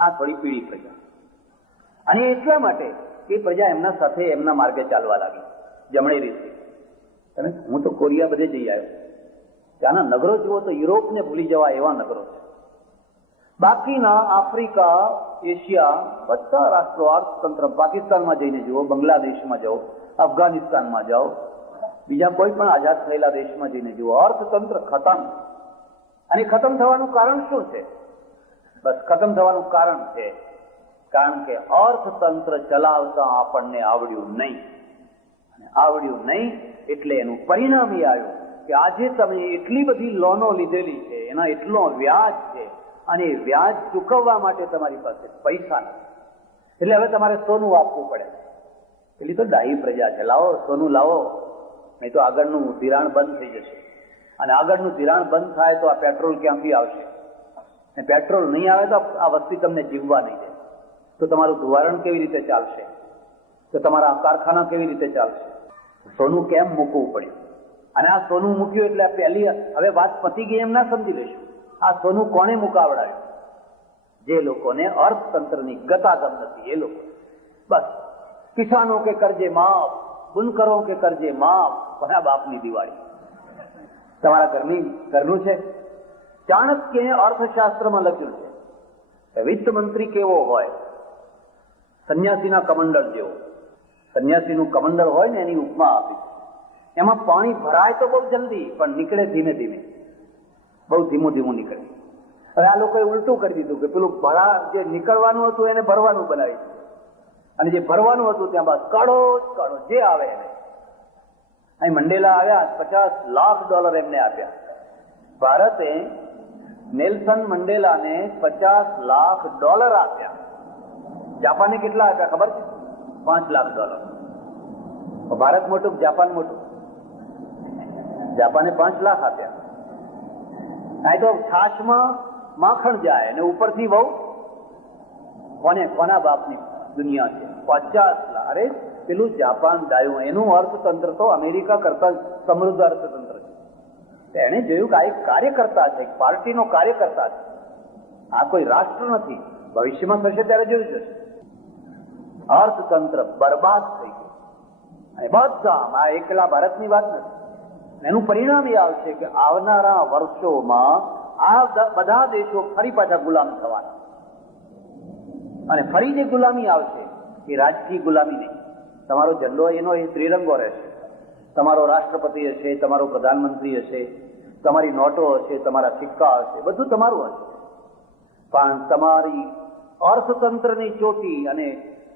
આ થોડી પીળી પ્રજા. અને એટલા માટે એ પ્રજા એમના સાથે એમના માર્ગે ચાલવા લાગી, જમણી રીતે. હું તો કોરિયા બધે જઈ આવ્યો, ત્યાંના નગરો જુઓ તો યુરોપને ભૂલી જવા એવા નગરો છે. બાકીના આફ્રિકા, એશિયા બધા રાષ્ટ્રો અર્થતંત્ર, પાકિસ્તાનમાં જઈને જુઓ, બાંગ્લાદેશમાં જાઓ, અફઘાનિસ્તાનમાં જાઓ, બીજા કોઈ પણ આઝાદ થયેલા દેશમાં જઈને જુઓ, અર્થતંત્ર ખતમ. અને ખતમ થવાનું કારણ શું છે? બસ ખતમ થવાનું કારણ છે કારણ કે અર્થતંત્ર ચલાવતા આપણને આવડ્યું નહીં. અને આવડ્યું નહીં એટલે એનું પરિણામ એ આવ્યું કે આજે તમે એટલી બધી લોનો લીધેલી છે, એના એટલો વ્યાજ છે, અને વ્યાજ ચૂકવવા માટે તમારી પાસે પૈસા નથી. એટલે હવે તમારે સોનું આપવું પડે. પેલી તો ડાહી પ્રજા છે, લાવો સોનું લાવો, નહીં તો આગળનું ધિરાણ બંધ થઈ જશે. અને આગળનું ધિરાણ બંધ થાય તો આ પેટ્રોલ ક્યાંથી આવશે? અને પેટ્રોલ નહીં આવે તો આ વસ્તી તમને જીવવા નહીં દે. તો તમારું ધોવારણ કેવી રીતે ચાલશે? તો તમારા કારખાના કેવી રીતે ચાલશે? સોનું કેમ મૂકવું પડ્યું? અને આ સોનું મૂક્યું એટલે પહેલી હવે વાત પતી ગઈ એમ ના સમજી લેશું. આ સોનું કોને મુકાવડાયું? જે લોકોને અર્થતંત્રની ગતાગમ નથી એ લોકો. બસ કિસાનો કે કરજે માફ, બુનકરો કે કરજે માફ, કોના બાપની દિવાળી? તમારા ઘરનું છે. ચાણક્યએ અર્થશાસ્ત્રમાં લખ્યું છે કે વિત્ત મંત્રી કેવો હોય? સંન્યાસીના કમંડળ જેવો. સંન્યાસીનું કમંડળ હોય ને એની ઉપમા આપી. એમાં પાણી ભરાય તો બહુ જલ્દી, પણ નીકળે ધીમે ધીમે, બહુ ધીમું ધીમું નીકળે. હવે આ લોકોએ ઉલટું કરી દીધું કે પેલું જે નીકળવાનું હતું એને ભરવાનું બનાવી દીધું, અને જે ભરવાનું હતું ત્યાં બસ કાઢો જે આવે એને. અહીં મંડેલા આવ્યા, $50 લાખ એમને આપ્યા. ભારતે નેલ્સન મંડેલાને $50 લાખ આપ્યા. જાપાને કેટલા આપ્યા ખબર છે? $5 લાખ. ભારત મોટું, જાપાન મોટું? જાપાને 5 લાખ આપ્યા. અહીં તો છાશમાં માખણ જાય અને ઉપરથી બહુ કોના બાપની દુનિયા છે. 50 લાખ. અરે પેલું જાપાન ડાયું, એનું અર્થતંત્ર તો અમેરિકા કરતા સમૃદ્ધ અર્થતંત્ર છે. એને જોયું કે આ એક કાર્યકર્તા છે, એક પાર્ટીનો કાર્યકર્તા છે, આ કોઈ રાષ્ટ્ર નથી. ભવિષ્યમાં થશે ત્યારે જોયું જશે. અર્થતંત્ર બરબાદ થઈ ગયું. અને બધા આ એકલા ભારતની વાત નથી. એનું પરિણામ એ આવશે કે આવનારા વર્ષોમાં આ બધા દેશો ફરી પાછા ગુલામ થવાના. અને ફરી જે ગુલામી આવશે એ રાજકીય ગુલામી નહીં. તમારો ઝંડો એનો એ ત્રિરંગો રહેશે. તમારો રાષ્ટ્રપતિ હશે, તમારો પ્રધાનમંત્રી હશે, તમારી નોટો હશે, તમારા સિક્કા હશે, બધું તમારું હશે. પણ તમારી અર્થતંત્રની ચોટી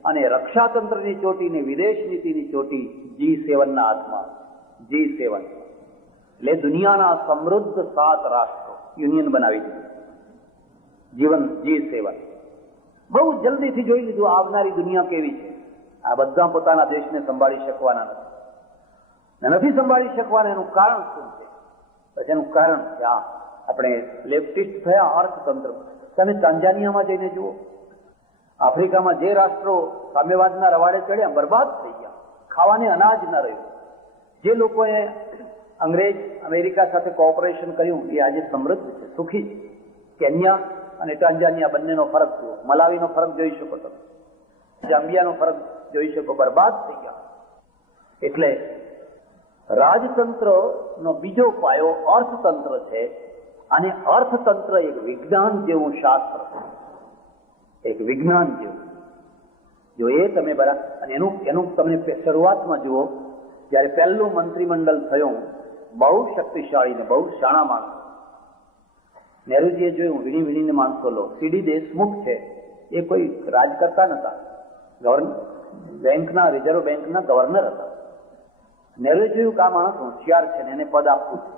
અને રક્ષાતંત્રની ચોટી ને વિદેશ નીતિની ચોટી G7 ના હાથમાં. G7 એટલે દુનિયાના સમૃદ્ધ 7 રાષ્ટ્રો યુનિયન બનાવી દીધું. G7 બહુ જલ્દીથી જોઈ લીધું આવનારી દુનિયા કેવી છે. આ બધા પોતાના દેશને સંભાળી શકવાના નથી સંભાળી શકવાના. એનું કારણ શું છે? પછી એનું કારણ છે આપણે લેફ્ટિસ્ટ થયા અર્થતંત્ર. તમે તાંજાનિયામાં જઈને જુઓ, આફ્રિકામાં જે રાષ્ટ્રો સામ્યવાદના રવાડે ચડ્યા બરબાદ થઈ ગયા, ખાવાને અનાજ ન રહ્યું. જે લોકોએ અંગ્રેજ અમેરિકા સાથે કોઓપરેશન કર્યું એ આજે સમૃદ્ધ છે, સુખી છે. કેન્યા અને ટાંઝાનિયા બંનેનો ફરક જુઓ, મલાવીનો ફરક જોઈ શકો તમે, જામ્બિયાનો ફરક જોઈ શકો, બરબાદ થઈ ગયા. એટલે રાજતંત્રનો બીજો પાયો અર્થતંત્ર છે, અને અર્થતંત્ર એક વિજ્ઞાન જેવું શાસ્ત્ર છે, એક વિજ્ઞાન જેવું. જો એ તમે બરાબર, અને એનું તમને શરૂઆતમાં જુઓ, જયારે પહેલું મંત્રીમંડળ થયું, બહુ શક્તિશાળી ને બહુ શાણા માણસો, નહેરુજીએ જોયું વીણી વીણીને માણસો લો. સીડી દેશમુખ છે, એ કોઈ રાજ કરતા નતા, બેંકના, રિઝર્વ બેંકના ગવર્નર હતા. નહેરુએ જોયું કે આ માણસ હોશિયાર છે ને એને પદ આપવું છે.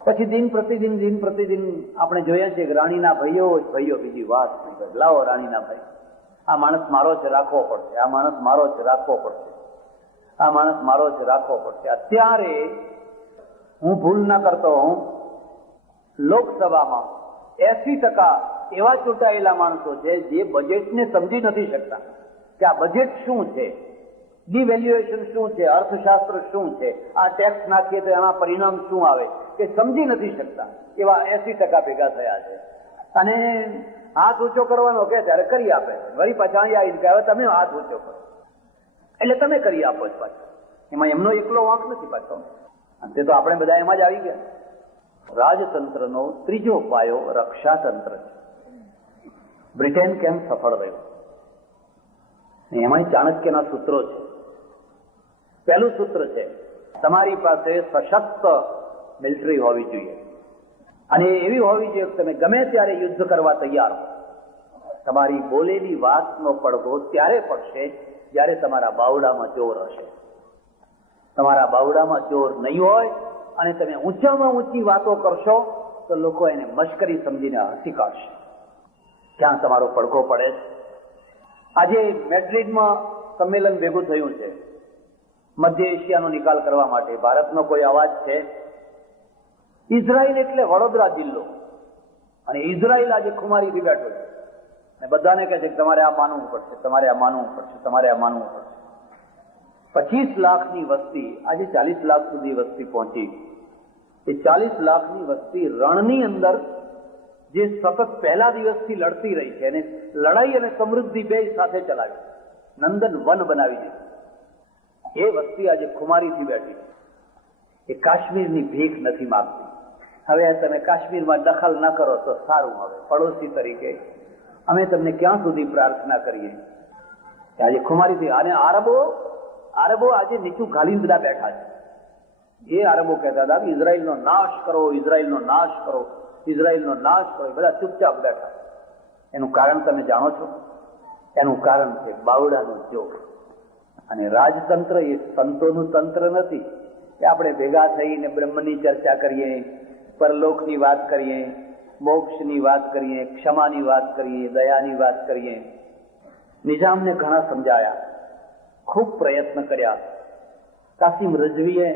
પછી દિન પ્રતિદિન આપણે જોયા છે કે રાણીના ભાઈઓ બીજી વાત નહીં કરે, લાવો રાણીના ભાઈ, આ માણસ મારો છે, રાખવો પડશે, આ માણસ મારો છે, રાખવો પડશે, આ માણસ મારો છે, રાખવો પડશે. અત્યારે હું ભૂલ ના કરતો હું લોકસભામાં 80% એવા ચૂંટાયેલા માણસો છે જે બજેટને સમજી નથી શકતા કે આ બજેટ શું છે, ડિવેલ્યુએશન શું છે, અર્થશાસ્ત્ર શું છે, આ ટેક્સ નાખીએ તો એના પરિણામ શું આવે, કે સમજી નથી શકતા. એવા 80% ભેગા થયા છે. અને હાથ ઊંચો કરવાનો કે ત્યારે કરી આપે છે, વળી પાછા અહીંયા આવીને કે હવે તમે હાથ ઊંચો કરો, એટલે તમે કરી આપો છો પાછા. એમાં એમનો એકલો વાંક નથી પાછો, તે તો આપણે બધા એમાં જ આવી ગયા. રાજતંત્રનો ત્રીજો પાયો રક્ષાતંત્ર છે. બ્રિટેન કેમ સફળ રહ્યું, એમાં ચાણક્યના સૂત્રો છે. પહેલું સૂત્ર છે, તમારી પાસે સશક્ત મિલિટરી હોવી જોઈએ, અને એવી હોવી જોઈએ કે તમે ગમે ત્યારે યુદ્ધ કરવા તૈયાર હો. તમારી બોલેલી વાતનો પડઘો ત્યારે પડશે જ્યારે તમારા બાવડામાં જોર હશે. તમારા બાવડામાં જોર નહીં હોય અને તમે ઊંચામાં ઊંચી વાતો કરશો તો લોકો એને મશ્કરી સમજીને હસી કાઢશે. ક્યાં તમારો પડઘો પડે છે? આજે મેડ્રિડમાં સંમેલન ભેગું થયું છે મધ્ય એશિયાનો નિકાલ કરવા માટે. ભારતનો કોઈ અવાજ છે? ઇઝરાયલ એટલે વડોદરા જિલ્લો, અને ઇઝરાયલ આજે ખુમારીથી બેઠો છે અને બધાને કહે છે કે તમારે આ માનવું પડશે, તમારે આ માનવું પડશે, તમારે આ માનવું પડશે. 25 લાખની વસ્તી આજે 40 લાખ સુધી વસ્તી પહોંચી. એ 40 લાખની વસ્તી રણની અંદર જે સતત પહેલા દિવસથી લડતી રહી છે, અને લડાઈ અને સમૃદ્ધિ બે સાથે ચલાવી, નંદન વન બનાવી દીધું. એ વસ્તી આજે ખુમારીથી બેઠી. એ કાશ્મીરની ભીખ નથી માંગતી. હવે તમે કાશ્મીરમાં દખલ ન કરો તો સારું. હવે પડોશી તરીકે અમે તમને ક્યાં સુધી પ્રાર્થના કરીએ? આજે ખુમારીથી. અને આરબો આજે નીચું ઘાલીને બધા બેઠા છે. એ આરબો કહેતા હતા કે ઇઝરાયલનો નાશ કરો, ઇઝરાયલનો નાશ કરો, ઇઝરાયલનો નાશ કરો. બધા ચૂપચાપ બેઠા. એનું કારણ તમે જાણો છો? એનું કારણ છે બાવડાનું જોગ. અને રાજતંત્ર એ સંતોનું તંત્ર નથી કે આપણે ભેગા થઈને બ્રહ્મની ચર્ચા કરીએ, પરલોકની વાત કરીએ, મોક્ષની વાત કરીએ, ક્ષમાની વાત કરીએ, દયાની વાત કરીએ. નિઝામને ઘણા સમજાયા, ખૂબ પ્રયત્ન કર્યા. કાસિમ રઝવીએ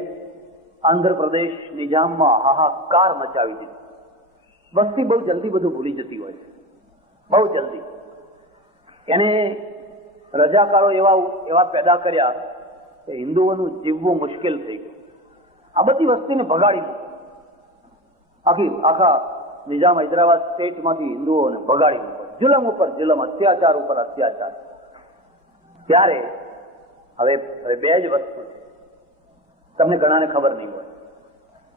આંધ્રપ્રદેશ નિઝામમાં હાહાકાર મચાવી દીધી. વસ્તી બહુ જલ્દી બધું ભૂલી જતી હોય છે, બહુ જલ્દી. એને રજાકારો એવા પેદા કર્યા કે હિન્દુઓનું જીવવું મુશ્કેલ થઈ ગયું. આ બધી વસ્તીને ભગાડી મૂકી. આખા નિઝામ હૈદરાબાદ સ્ટેટમાંથી હિન્દુઓને ભગાડી મૂકો. જુલમ ઉપર જુલમ, અત્યાચાર ઉપર અત્યાચાર. ત્યારે હવે બે જ વસ્તુ તમને ઘણાને ખબર નહીં હોય.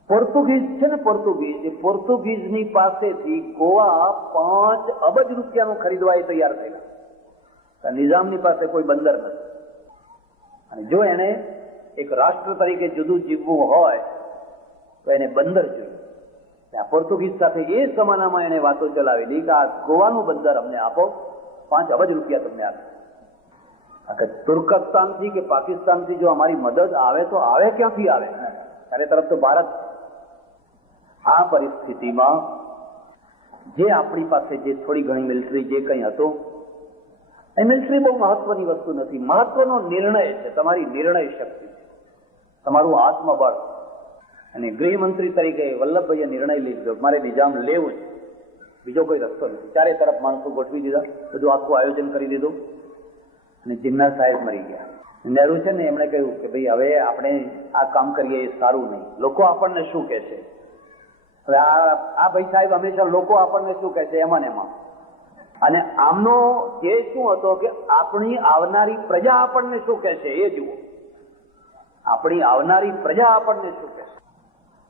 પોર્ટુગીઝ છે ને, પોર્ટુગીઝ, એ પોર્ટુગીઝની પાસેથી ગોવા 5 અબજ રૂપિયાનું ખરીદવા એ તૈયાર થયેલા. નિઝામની પાસે કોઈ બંદર નથી, અને જો એને એક રાષ્ટ્ર તરીકે જુદું જીવવું હોય તો એને બંદર જોઈએ. પોર્ટુગીઝ સાથે એ જમાનામાં એને વાતો ચલાવેલી કે આ ગોવાનું બંદર અમને આપો, 5 અબજ રૂપિયા તમને આપે. તુર્કસ્તાનથી કે પાકિસ્તાનથી જો અમારી મદદ આવે તો આવે ક્યાંથી આવે? ત્યારે તરફ તો ભારત. આ પરિસ્થિતિમાં જે આપણી પાસે જે થોડી ઘણી મિલિટરી જે કંઈ હતું, એ મિલિટરી બહુ મહત્વની વસ્તુ નથી. મહત્વનો નિર્ણય છે, તમારી નિર્ણય શક્તિ, તમારું આત્મબળ. અને ગૃહમંત્રી તરીકે વલ્લભભાઈએ નિર્ણય લીધો મારે નિઝામ લેવું જ, બીજો કોઈ રસ્તો નથી. ચારે તરફ માણસો ગોઠવી દીધા, બધું આખું આયોજન કરી દીધું, અને જિન્ના સાહેબ મરી ગયા. નહેરુ છે ને એમણે કહ્યું કે ભાઈ હવે આપણે આ કામ કરીએ એ સારું નહીં, લોકો આપણને શું કહે છે. હવે આ ભાઈ સાહેબ હંમેશા લોકો આપણને શું કહે છે એમાં ને એમાં. અને આમનો ધ્યેય શું હતો કે આપણી આવનારી પ્રજા આપણને શું કહે છે એ જુઓ. આપણી આવનારી પ્રજા આપણને શું કહે છે.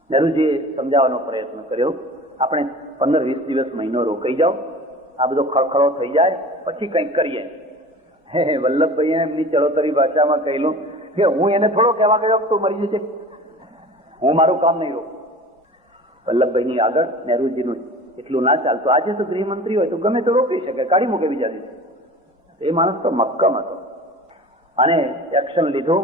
નહેરુજીએ સમજાવવાનો પ્રયત્ન કર્યો, આપણે 15-20 દિવસ મહિનો રોકાઈ જાઓ, આ બધો ખળખળો થઈ જાય પછી કંઈક કરીએ. વલ્લભભાઈએ એમની ચરોતરી ભાષામાં કહેલું કે હું એને થોડો કહેવા ગયો તું મરી જશે, હું મારું કામ નહીં રોકું. વલ્લભભાઈની આગળ નહેરુજીનું એટલું ના ચાલતું. આજે તો ગૃહમંત્રી હોય તો ગમે તો રોકી શકે, કાઢી મૂકે બીજા દિવસે. એ માણસ તો મક્કમ હતો અને એક્શન લીધું.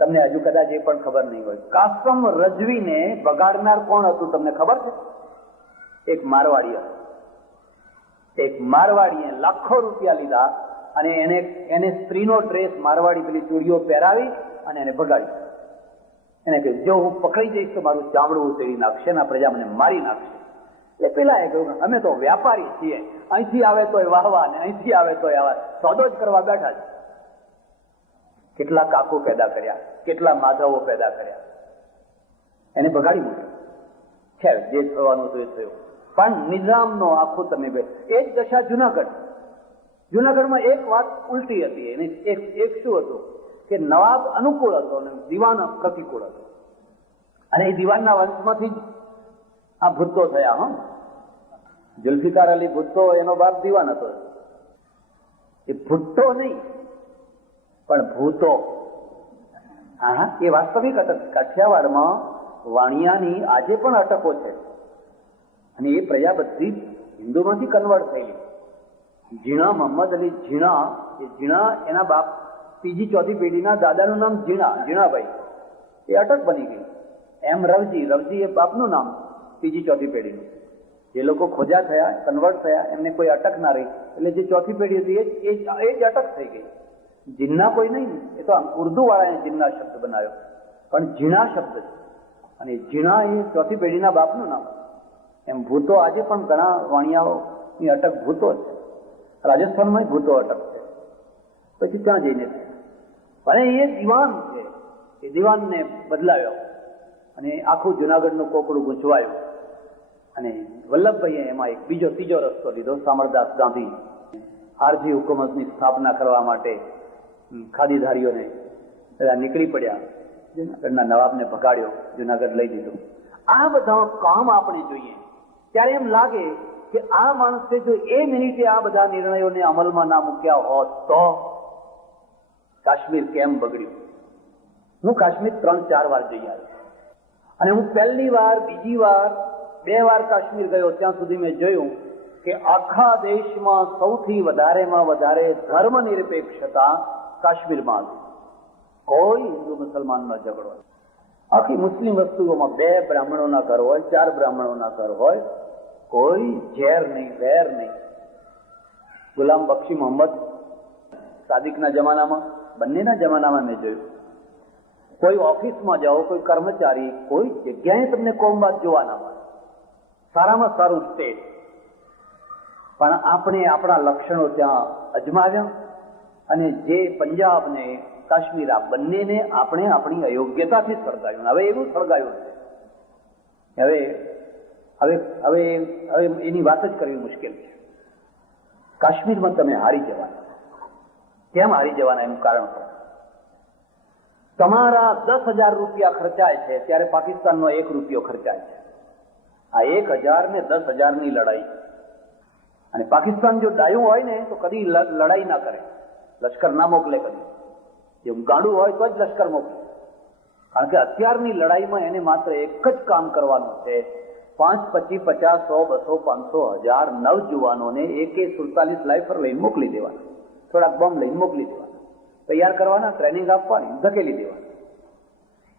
તમને હજુ કદાચ એ પણ ખબર નહીં હોય, કાસમ રજવીને બગાડનાર કોણ હતું તમને ખબર છે? એક મારવાડી હતો. એક મારવાડીએ લાખો રૂપિયા લીધા અને એને સ્ત્રીનો ડ્રેસ, મારવાડી પેલી ચૂડીઓ પહેરાવી અને એને ભગાડી. એને કહ્યું જો હું પકડી જઈશ તો મારું ચામડું ઉતરી નાખશે ને આ પ્રજા મને મારી નાખશે. એટલે પેલા એ કહ્યું અમે તો વ્યાપારી છીએ, અહીંથી આવે તોય વાહવા ને અહીંથી આવે તોય આવા, સોદો જ કરવા બેઠા છે. કેટલા કાકો પેદા કર્યા, કેટલા માધવો પેદા કર્યા, એને ભગાડી મૂક્યો. ખેર જે થવાનું હતું એ થયું. પણ નિઝામનો આખું તમે એ જ દશા જુનાગઢ. જુનાગઢમાં એક વાત ઉલટી હતી. એને એક શું હતું કે નવાબ અનુકૂળ હતો અને દિવાન પ્રતિકૂળ હતો. અને એ દિવાનના વંશમાંથી જ આ ભુટ્ટો થયા. જુલ્ફિકાર અલી ભુટ્ટો એનો બાપ દિવાન હતો. એ ભુટ્ટો નહીં પણ ભૂતો. હા, એ વાસ્તવિક અટક. કાઠિયાવાડમાં વાણિયાની આજે પણ અટકો છે અને એ પ્રજા બધી હિન્દુમાંથી કન્વર્ટ થયેલી. ઝીણા મોહમ્મદ અલી ઝીણા, એ ઝીણા એના બાપ ત્રીજી ચોથી પેઢીના દાદાનું નામ ઝીણાભાઈ, એ અટક બની ગઈ. એમ રવજી એ બાપનું નામ ત્રીજી ચોથી પેઢીનું. જે લોકો ખોજા થયા, કન્વર્ટ થયા, એમને કોઈ અટક ના રહી એટલે જે ચોથી પેઢી હતી એ જ અટક થઈ ગઈ. જીન્ના કોઈ નહીં, એ તો ઉર્દુ વાળાએ જીન્ના શબ્દ બનાવ્યો, પણ ઝીણા શબ્દ છે અને ઝીણા એ ચોથી પેઢીના બાપનું નામ. એમ ભૂતો આજે પણ ઘણા વાણિયાઓની અટક ભૂતો છે. રાજસ્થાનમાં ભૂતો અટક છે. પછી ત્યાં જઈને અને એ દિવાન છે, એ દિવાનને બદલાવ્યો અને આખું જુનાગઢનું કોકડું ગૂંચવાયું. અને વલ્લભભાઈએ એમાં એક ત્રીજો રસ્તો લીધો. સામરદાસ ગાંધી આરજી હુકુમતની સ્થાપના કરવા માટે ખાદીધારીઓને બધા નીકળી પડ્યા. જુનાગઢના નવાબને ભગાડ્યો, જુનાગઢ લઈ દીધો. આ બધા કામ આપણે જોઈએ ત્યારે એમ લાગે કે આ માણસે જો એ મિનિટે આ બધા નિર્ણયોને અમલમાં ના મૂક્યા હોત તો કાશ્મીર કેમ બગડ્યું. હું કાશ્મીર 3-4 વાર જઈ આવ્યો અને હું પહેલી વાર, બીજી વાર, 2 વાર કાશ્મીર ગયો. ત્યાં સુધી મેં જોયું કે આખા દેશમાં સૌથી વધારેમાં વધારે ધર્મનિરપેક્ષતા કાશ્મીરમાં હતી. કોઈ હિન્દુ મુસલમાનનો ઝઘડો. આખી મુસ્લિમ વસ્તુઓમાં 2 બ્રાહ્મણોના ઘર હોય, 4 બ્રાહ્મણોના ઘર હોય, કોઈ ઝેર નહીં, વેર નહીં. ગુલામ બક્ષી મોહમ્મદ સાદિકના જમાનામાં, બંનેના જમાનામાં મેં જોયું. કોઈ ઓફિસમાં જાઓ, કોઈ કર્મચારી, કોઈ જગ્યાએ તમને કોમવાદ જોવા ના મળે. સારામાં સારું સ્ટેટ. પણ આપણે આપણા લક્ષણો ત્યાં અજમાવ્યા અને જે પંજાબ ને કાશ્મીર આ બંનેને આપણે આપણી અયોગ્યતાથી સળગાવ્યું. હવે એવું સળગાવ્યું છે. હવે એની વાત જ કરવી મુશ્કેલ છે. કાશ્મીરમાં તમે હારી જવાના. કેમ હારી જવાના એનું કારણ પણ તમારા 10,000 રૂપિયા ખર્ચાય છે ત્યારે પાકિસ્તાનનો 1 રૂપિયો ખર્ચાય છે. આ 1,000 ને 10,000ની લડાઈ. અને પાકિસ્તાન જો ડાયું હોય ને તો કદી લડાઈ ના કરે, લશ્કર ના મોકલે કદી. જેમ ગાંડું હોય તો જ લશ્કર મોકલે. કારણ કે અત્યારની લડાઈમાં એને માત્ર એક જ કામ કરવાનું છે. 5, 25, 50, 100, 200, 500, 1000 નવજુવાનોને AK-47 લાઇફર લઈને મોકલી દેવાના, થોડાક બોમ્બ લઈને મોકલી દેવાના, તૈયાર કરવાના, ટ્રેનિંગ આપવાની, ધકેલી દેવાના.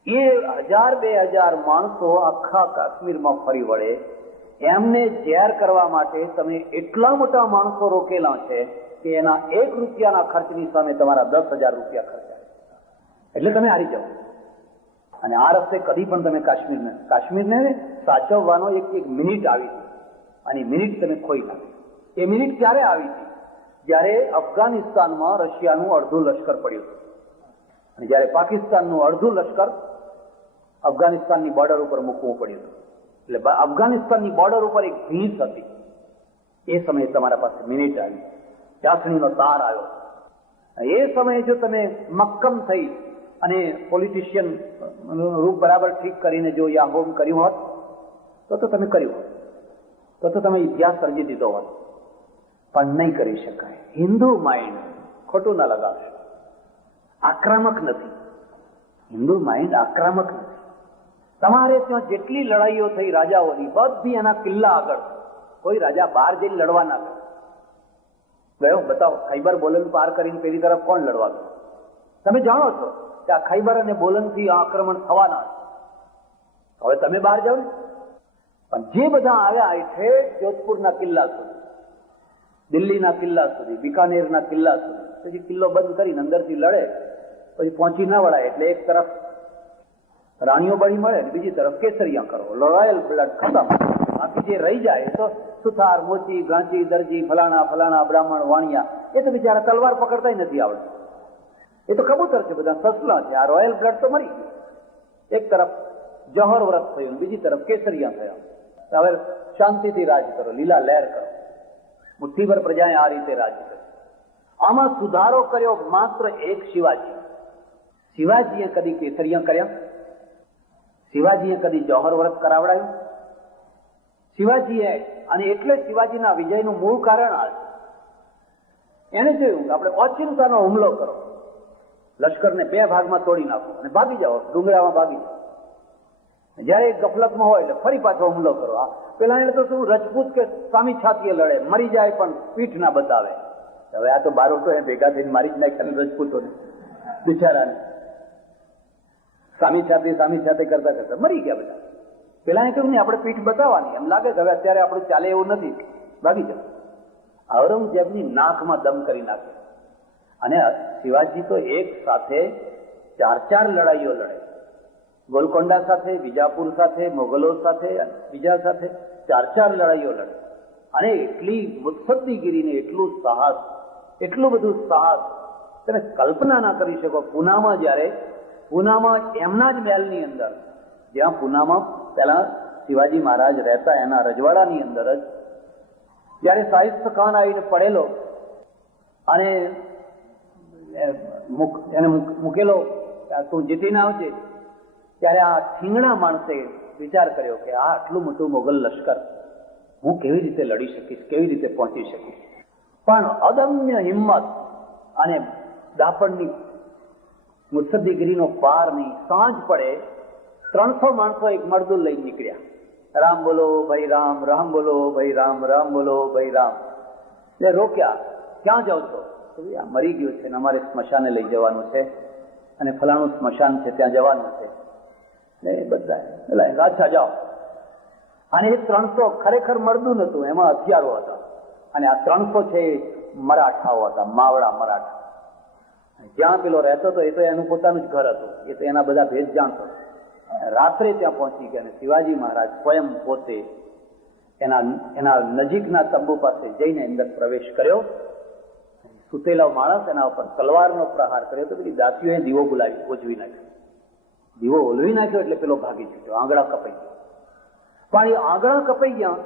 એ 1000-2000 માણસો આખા કાશ્મીરમાં ફરી વળે. એમને ઝેર કરવા માટે તમે એટલા મોટા માણસો રોકેલા છે કે એના 1 રૂપિયાના ખર્ચની સામે તમારા 10,000 રૂપિયા ખર્ચાય. એટલે તમે હારી જાઓ. અને આ રસ્તે કદી પણ તમે કાશ્મીરને સાચવવાનો એક મિનિટ આવી હતી અને મિનિટ તમે ખોઈ નાખી. એ મિનિટ ક્યારે આવી હતી? જ્યારે અફઘાનિસ્તાનમાં રશિયાનું અડધું લશ્કર પડ્યું. અને જ્યારે પાકિસ્તાનનું અડધું લશ્કર અફઘાનિસ્તાનની બોર્ડર ઉપર મૂકવું પડ્યું એટલે અફઘાનિસ્તાનની બોર્ડર ઉપર એક ભીંસ હતી. એ સમયે તમારા પાસે મિનિટ આવી, ચાસણીનો તાર આવ્યો. એ સમયે જો તમે મક્કમ થઈ અને પોલિટિશિયન રૂપ બરાબર ઠીક કરીને જો યા હોમ કર્યું હોત તો તમે કર્યું હોત, તો તમે ઇતિહાસ સર્જી દીધો હોત. પણ નહીં કરી શકાય. હિન્દુ માઇન્ડ, ખોટું ના લગાવશો, આક્રમક નથી. હિન્દુ માઇન્ડ આક્રમક નથી. તમારે ત્યાં જેટલી લડાઈઓ થઈ રાજાઓની, બધી એના કિલ્લા આગળ. કોઈ રાજા બહાર જઈને લડવા ના ગયો. બતાવો, ખૈબર બોલન પાર કરીને પેલી તરફ કોણ લડવા ગયો? તમે જાણો છો કે આ ખૈબર અને બોલનથી આક્રમણ થવાના છે. હવે તમે બહાર જાઓ ને. પણ જે બધા આવ્યા એ ઠેઠ જોધપુરના કિલ્લા સુધી, દિલ્હીના કિલ્લા સુધી, બિકાનેરના કિલ્લા સુધી, પછી કિલ્લો બંધ કરીને અંદરથી લડે, પછી પહોંચી ના વળાય એટલે એક તરફ રાણીઓ બળી મળે, બીજી તરફ કેસરિયા કરો, રોયલ બ્લડ ખતમ. બાકી જે રહી જાય તો સુથાર, મોચી, ગાંચી, દરજી, ફલાણા ફલાણા, બ્રાહ્મણ, વાણિયા, એ તો બિચારા તલવાર પકડતા નથી આવડતું. એ તો કબૂતર છે, બધા સસલા છે. આ રોયલ બ્લડ તો મરી ગયું. એક તરફ જહોર વ્રત થયું, બીજી તરફ કેસરિયા થયા. હવે શાંતિથી રાજ કરો, લીલા લહેર કરો. મુઠ્ઠીભર પ્રજાએ આ રીતે રાજ કર્યું. આમાં સુધારો કર્યો માત્ર એક શિવાજી. શિવાજીએ કદી કેસરિયા કર્યા? શિવાજીએ કદી જૌહર વ્રત કરાવડાયું? શિવાજીએ, અને એટલે શિવાજીના વિજયનું મૂળ કારણ આ છે. એને જોયું કે આપણે ઓચિંતાનો હુમલો કરો, લશ્કરને 2 ભાગમાં તોડી નાખો અને ભાગી જાઓ, ડુંગરામાં ભાગી જાઓ. જયારે ગફલતમાં હોય એટલે ફરી પાછો હુમલો કરો. પેલા એને તો શું, રજપૂત કે સામી છાતીએ લડે, મરી જાય પણ પીઠ ના બતાવે. હવે આ તો બારોટો એ ભેગા થઈને મારી જ નાખ્યા રજપૂતોને, બિચારાને. સામી છાતી કરતા કરતા મરી ગયા બધા. પેલા એ કહ્યું નહીં, આપણે પીઠ બતાવવાની. એમ લાગે કે હવે અત્યારે આપણું ચાલે એવું નથી, ભાગી જાઓ. ઔરંગઝેબની નાકમાં દમ કરી નાખે. અને શિવાજી તો એક સાથે 4 લડાઈઓ લડે. ગોલકોંડા સાથે, વિજાપુર સાથે, મોગલો સાથે, બીજા સાથે 4 લડાઈઓ લડે. અને એટલી મુત્સદ્દીગીરીને એટલું સાહસ, એટલું બધું સાહસ તમે કલ્પના ના કરી શકો. પૂનામાં એમના જ મહેલની અંદર, જ્યાં પૂનામાં પહેલા શિવાજી મહારાજ રહેતા, એના રજવાડાની અંદર જ જયારે શાહિસ્ત ખાન આવીને પડેલો અને એને મૂકેલો, તું જીતીને આવજે, ત્યારે આ ઠીંગણા માણસે વિચાર કર્યો કે આ આટલું મોટું મોગલ લશ્કર હું કેવી રીતે લડી શકીશ, કેવી રીતે પહોંચી શકીશ. પણ અદમ્ય હિંમત અને દાપણની મુત્સદ્દીગીરીનો પાર નહીં. સાંજ પડે 300 માણસો એક મરદુલ લઈને નીકળ્યા. રામ બોલો ભાઈ રામ, રામ બોલો ભાઈ રામ, રામ બોલો ભાઈ રામ. એટલે રોક્યા, ક્યાં જાઓ છો? આ મરી ગયું છે ને અમારે સ્મશાને લઈ જવાનું છે, અને ફલાણું સ્મશાન છે ત્યાં જવાનું છે. બધા અચ્છા જાઓ. અને એ 300 ખરેખર મરદું નતું, એમાં હથિયારો હતા. અને આ 300 છે મરાઠાઓ હતા, માવડા મરાઠા. જ્યાં પેલો રહેતો હતો એ તો એનું પોતાનું જ ઘર હતું, એ તો એના બધા ભેદ જાણતો. રાત્રે ત્યાં પહોંચી ગયા અને શિવાજી મહારાજ સ્વયં પોતે એના નજીકના તંબુ પાસે જઈને અંદર પ્રવેશ કર્યો. સુતેલો માણસ, એના ઉપર તલવારનો પ્રહાર કર્યો તો પેલી દાસીઓએ દીવો ઓલવી નાખ્યો. દીવો ઓલવી નાખ્યો એટલે પેલો ભાગી છૂટ્યો, આંગળા કપાઈ ગયા. પણ એ આંગળા કપાઈ ગયા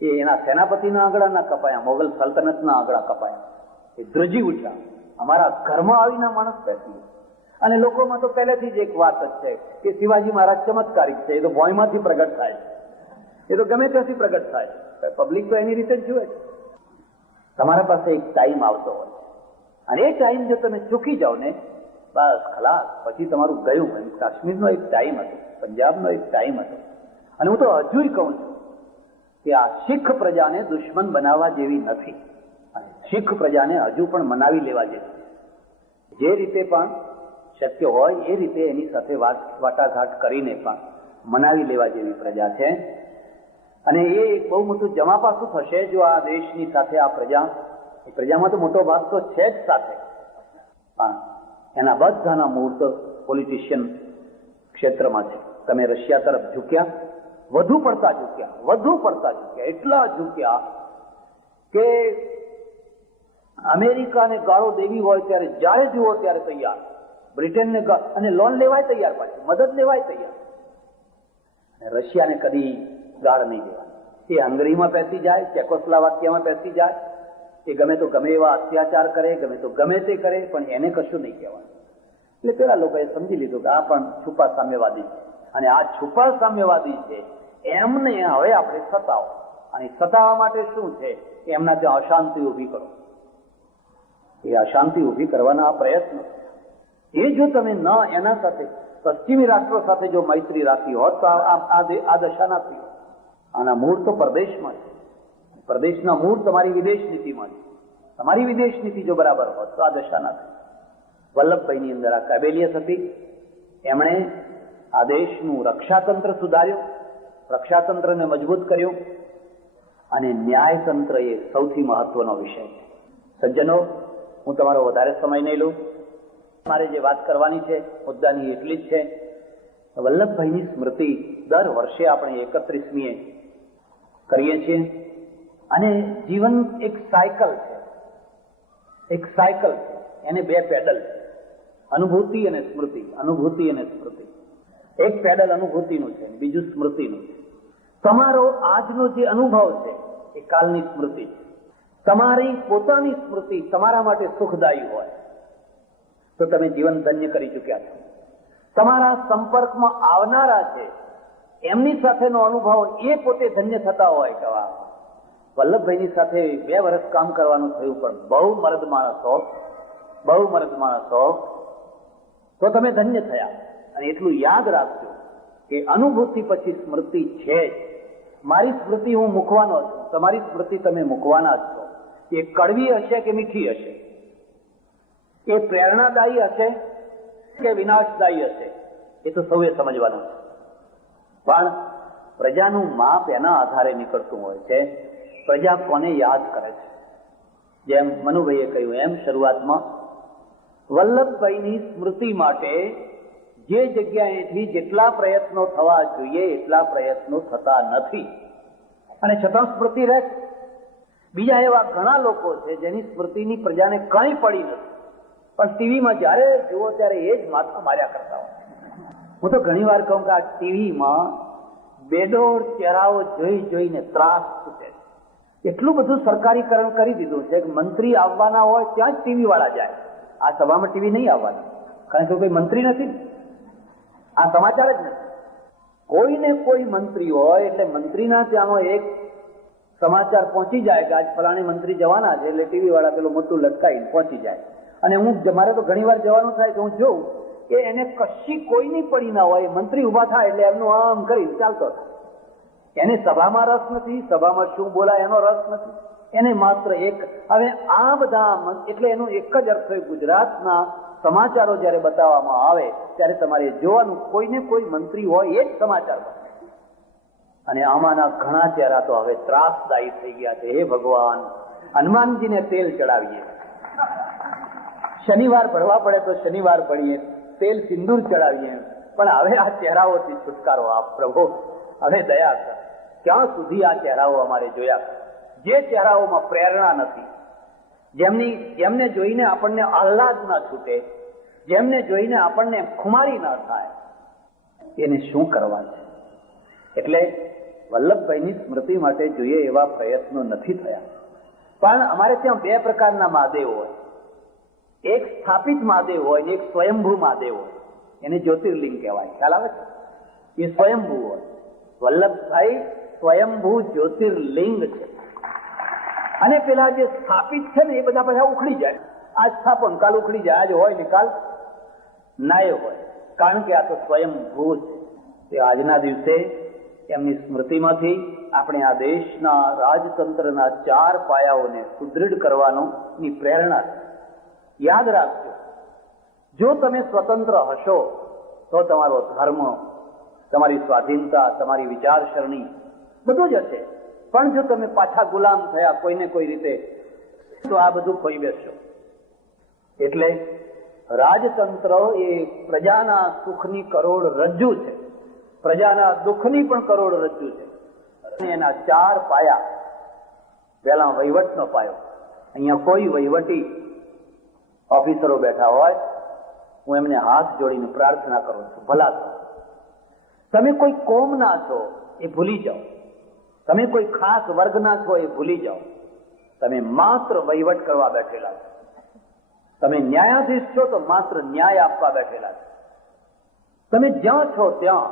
એ એના સેનાપતિના આંગળા ના કપાયા, મોગલ સલ્તનતના આંગળા કપાયા. એ ધ્રુજી ઉઠ્યા, અમારા ઘરમાં આવીને માણસ બેસી ગયો. અને લોકોમાં તો પહેલેથી જ એક વાત જ છે કે શિવાજી મહારાજ ચમત્કારિક છે, એ તો ભોંયમાંથી પ્રગટ થાય છે, એ તો ગમે ત્યાંથી પ્રગટ થાય છે. પબ્લિક તો એની રીતે જ જુએ છે. તમારા પાસે એક ટાઈમ આવતો હોય અને એ ટાઈમ જો તમે ચૂકી જાઓ ને, બસ ખલાસ, પછી તમારું ગયું. એમ કાશ્મીરનો એક ટાઈમ હતો, પંજાબનો એક ટાઈમ હતો. અને હું તો હજુય કહું છું કે આ શીખ પ્રજાને દુશ્મન બનાવવા જેવી નથી. અને શીખ પ્રજાને હજુ પણ મનાવી લેવા જેવી, જે રીતે પણ શક્ય હોય એ રીતે એની સાથે વાટાઘાટ કરીને પણ મનાવી લેવા જેવી પ્રજા છે. અને એ એક બહુ મોટું જમાપાસું થશે જો આ દેશની સાથે આ પ્રજામાં તો મોટો ભાગ તો છે જ સાથે, પણ એના બધાના મૂળ તો પોલિટિશિયન ક્ષેત્રમાં છે. તમે રશિયા તરફ ઝૂક્યા, વધુ પડતા ઝૂક્યા, એટલા ઝૂક્યા કે અમેરિકાને ગાળો દેવી હોય ત્યારે જ્યારે જુઓ ત્યારે તૈયાર. બ્રિટનને અને લોન લેવાય તૈયાર, પાછી મદદ લેવાય તૈયાર. અને રશિયાને કદી ગાળ નહીં દેવાની. એ હંગરીમાં પેસી જાય, ચેકોસ્લોવાકિયામાં પેસી જાય, એ ગમે તો ગમે એવા અત્યાચાર કરે, ગમે તો ગમે તે કરે, પણ એને કશું નહીં કહેવાનું. એટલે પેલા લોકોએ સમજી લીધું કે આ પણ છુપા સામ્યવાદી છે, અને આ છુપા સામ્યવાદી છે એમને હવે આપણે સતાવો. અને સતાવવા માટે શું છે? એમના ત્યાં અશાંતિ ઊભી કરો. એ અશાંતિ ઊભી કરવાના આ પ્રયત્ન એ જો તમે ન એના સાથે પશ્ચિમી રાષ્ટ્રો સાથે જો મૈત્રી રાખી હોત તો આ દશા ના થઈ હોત. આના મૂળ તો પરદેશમાં છે. પરદેશના મૂળ તમારી વિદેશ નીતિમાં છે. તમારી વિદેશ નીતિ જો બરાબર હોત તો આ દશા ના થઈ. વલ્લભભાઈની અંદર આ કાબેલિયત હતી. એમણે આ દેશનું રક્ષાતંત્ર સુધાર્યું, રક્ષાતંત્રને મજબૂત કર્યું, અને ન્યાયતંત્ર એ સૌથી મહત્વનો વિષય છે. સજ્જનો, હું તમારો વધારે સમય નહીં લઉં. મારે જે વાત કરવાની છે મુદ્દાની એટલી જ છે. વલ્લભભાઈની સ્મૃતિ દર વર્ષે આપણે 31મીએ કરીએ છીએ, અને જીવન એક સાયકલ છે. એક સાયકલ છે, એને 2 પેડલ છે, અનુભૂતિ અને સ્મૃતિ. અનુભૂતિ અને સ્મૃતિ. એક પેડલ અનુભૂતિનું છે, બીજું સ્મૃતિનું છે. તમારો આજનો જે અનુભવ છે એ કાલની સ્મૃતિ છે. તમારી પોતાની સ્મૃતિ તમારા માટે સુખદાયી હોય તો તમે જીવન ધન્ય કરી ચૂક્યા છો. તમારા સંપર્કમાં આવનારા છે એમની સાથેનો અનુભવ એ પોતે ધન્ય થતા હોય કે વાહ, વલ્લભભાઈની સાથે 2 વર્ષ કામ કરવાનું થયું, પણ બહુ મર્દ માણસ હો, બહુ મર્દ માણસ હો, તો તમે ધન્ય થયા. અને એટલું યાદ રાખજો કે અનુભૂતિ પછી સ્મૃતિ છે જ. મારી સ્મૃતિ હું મૂકવાનો છું, તમારી સ્મૃતિ તમે મૂકવાના જ છો. એ કડવી હશે કે મીઠી હશે, એ પ્રેરણાદાયી હશે કે વિનાશદાયી હશે, એ તો સૌએ સમજવાનું છે. પણ પ્રજાનું માપ એના આધારે નીકળતું હોય છે, પ્રજા કોને યાદ કરે છે. જેમ મનુભાઈએ કહ્યું એમ શરૂઆતમાં, વલ્લભભાઈની સ્મૃતિ માટે જે જગ્યાએથી જેટલા પ્રયત્નો થવા જોઈએ એટલા પ્રયત્નો થતા નથી, અને છતાં સ્મૃતિ રહે. બીજા એવા ઘણા લોકો છે જેની સ્મૃતિની પ્રજાને કંઈ પડી નથી, પણ ટીવીમાં જયારે જુઓ ત્યારે એ જ માથા માર્યા કરતા હોય. હું તો ઘણી વાર કહું કે આ ટીવીમાં બેડોળ ચહેરાઓ જોઈ જોઈને ત્રાસ છૂટે છે. એટલું બધું સરકારીકરણ કરી દીધું છે કે મંત્રી આવવાના હોય ત્યાં જ ટીવી વાળા જાય. આ સભામાં ટીવી નહીં આવવાના, કારણ કે કોઈ મંત્રી નથી, આ સમાચાર જ નથી. કોઈને કોઈ મંત્રી હોય એટલે મંત્રીના ત્યાંનો એક સમાચાર પહોંચી જાય કે આજ ફલાણી મંત્રી જવાના છે, એટલે ટીવી વાળા પેલું મોટું લટકાઈને પહોંચી જાય. અને મારે તો ઘણી વાર જવાનું થાય તો હું જોઉં કે એને કશી કોઈની પડી ના હોય, મંત્રી ઉભા થાય એટલે એમનું આમ કરીને ચાલતો થાય. એને સભામાં રસ નથી, સભામાં શું બોલાય એનો રસ નથી, એને માત્ર એક. હવે આ બધા એટલે એનો એક જ અર્થ હોય, ગુજરાતના સમાચારો જયારે બતાવવામાં આવે ત્યારે તમારે જોવાનું કોઈને કોઈ મંત્રી હોય એ જ સમાચાર બતાવે. અને આમાંના ઘણા ચહેરા તો હવે ત્રાસદાયી થઈ ગયા છે. હે ભગવાન, હનુમાનજીને તેલ ચડાવીએ, શનિવાર ભરવા પડે તો શનિવાર ભરીએ, તેલ સિંદૂર ચડાવીએ, પણ હવે આ ચહેરાઓથી છુટકારો આપ પ્રભુ, હવે દયા કર. ક્યાં સુધી આ ચહેરાઓ અમારે જોયા? જે ચહેરાઓમાં પ્રેરણા નથી, જેમને જોઈને આપણને આહલાદ ના છૂટે, જેમને જોઈને આપણને ખુમારી ના થાય, એને શું કરવા છે? એટલે વલ્લભભાઈની સ્મૃતિ માટે જોઈએ એવા પ્રયત્નો નથી થયા. પણ અમારે ત્યાં 2 પ્રકારના મહાદેવ હોય. એક સ્થાપિત મહાદેવ હોય ને એક સ્વયંભૂ મહાદેવ હોય. એને જ્યોતિર્લિંગ કહેવાય. ખ્યાલ આવે છે? એ સ્વયંભૂ હોય. વલ્લભભાઈ સ્વયંભૂ જ્યોતિર્લિંગ છે. અને પેલા જે સ્થાપિત છે ને એ બધા પાછા ઉખડી જાય. આજ સ્થાપન, કાલ ઉખડી જાય. આજ હોય ને કાલ નાય હોય, કારણ કે આ તો સ્વયંભૂ છે. આજના દિવસે એમની સ્મૃતિમાંથી આપણે આ દેશના રાજતંત્રના 4 પાયાઓને સુદૃઢ કરવાની પ્રેરણા. યાદ રાખજો, જો તમે સ્વતંત્ર હશો તો તમારો ધર્મ, તમારી સ્વાધીનતા, તમારી વિચારસરણી બધું જ હશે. પણ જો તમે પાછા ગુલામ થયા કોઈને કોઈ રીતે તો આ બધું ખોઈ બેસશો. એટલે રાજતંત્ર એ પ્રજાના સુખની કરોડરજ્જુ છે, પ્રજાના દુઃખની પણ કરોડરજ્જુ છે. એના 4 પાયા. પહેલા વહીવટનો પાયો. અહીંયા કોઈ વહીવટી ઓફિસરો બેઠા હોય, હું એમને હાથ જોડીને પ્રાર્થના કરું છું, ભલા થો. તમે કોઈ કોમના છો એ ભૂલી જાઓ, તમે કોઈ ખાસ વર્ગના છો એ ભૂલી જાઓ. તમે માત્ર વહીવટ કરવા બેઠેલા છો. તમે ન્યાયાધીશ છો તો માત્ર ન્યાય આપવા બેઠેલા છો. તમે જ્યાં છો ત્યાં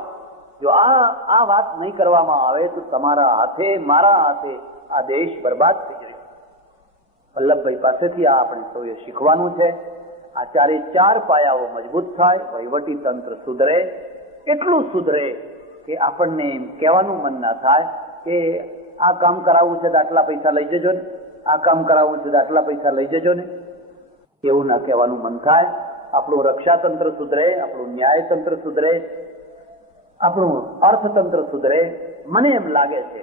જો આ વાત નહીં કરવામાં આવે તો તમારા હાથે, મારા હાથે આ દેશ બરબાદ થઈ જાય. વલ્લભભાઈ પાસેથી આ આપણે સૌએ શીખવાનું છે. આ ચારે ચાર પાયાઓ મજબૂત થાય, વહીવટી તંત્ર સુધરે, એટલું સુધરે કે આપણને એમ કહેવાનું મન ના થાય કે આ કામ કરાવવું છે તો આટલા પૈસા લઈ જજો ને, આ કામ કરાવવું છે તો આટલા પૈસા લઈ જજો ને, એવું ના કહેવાનું મન થાય. આપણું રક્ષાતંત્ર સુધરે, આપણું ન્યાયતંત્ર સુધરે, આપણું અર્થતંત્ર સુધરે. મને એમ લાગે છે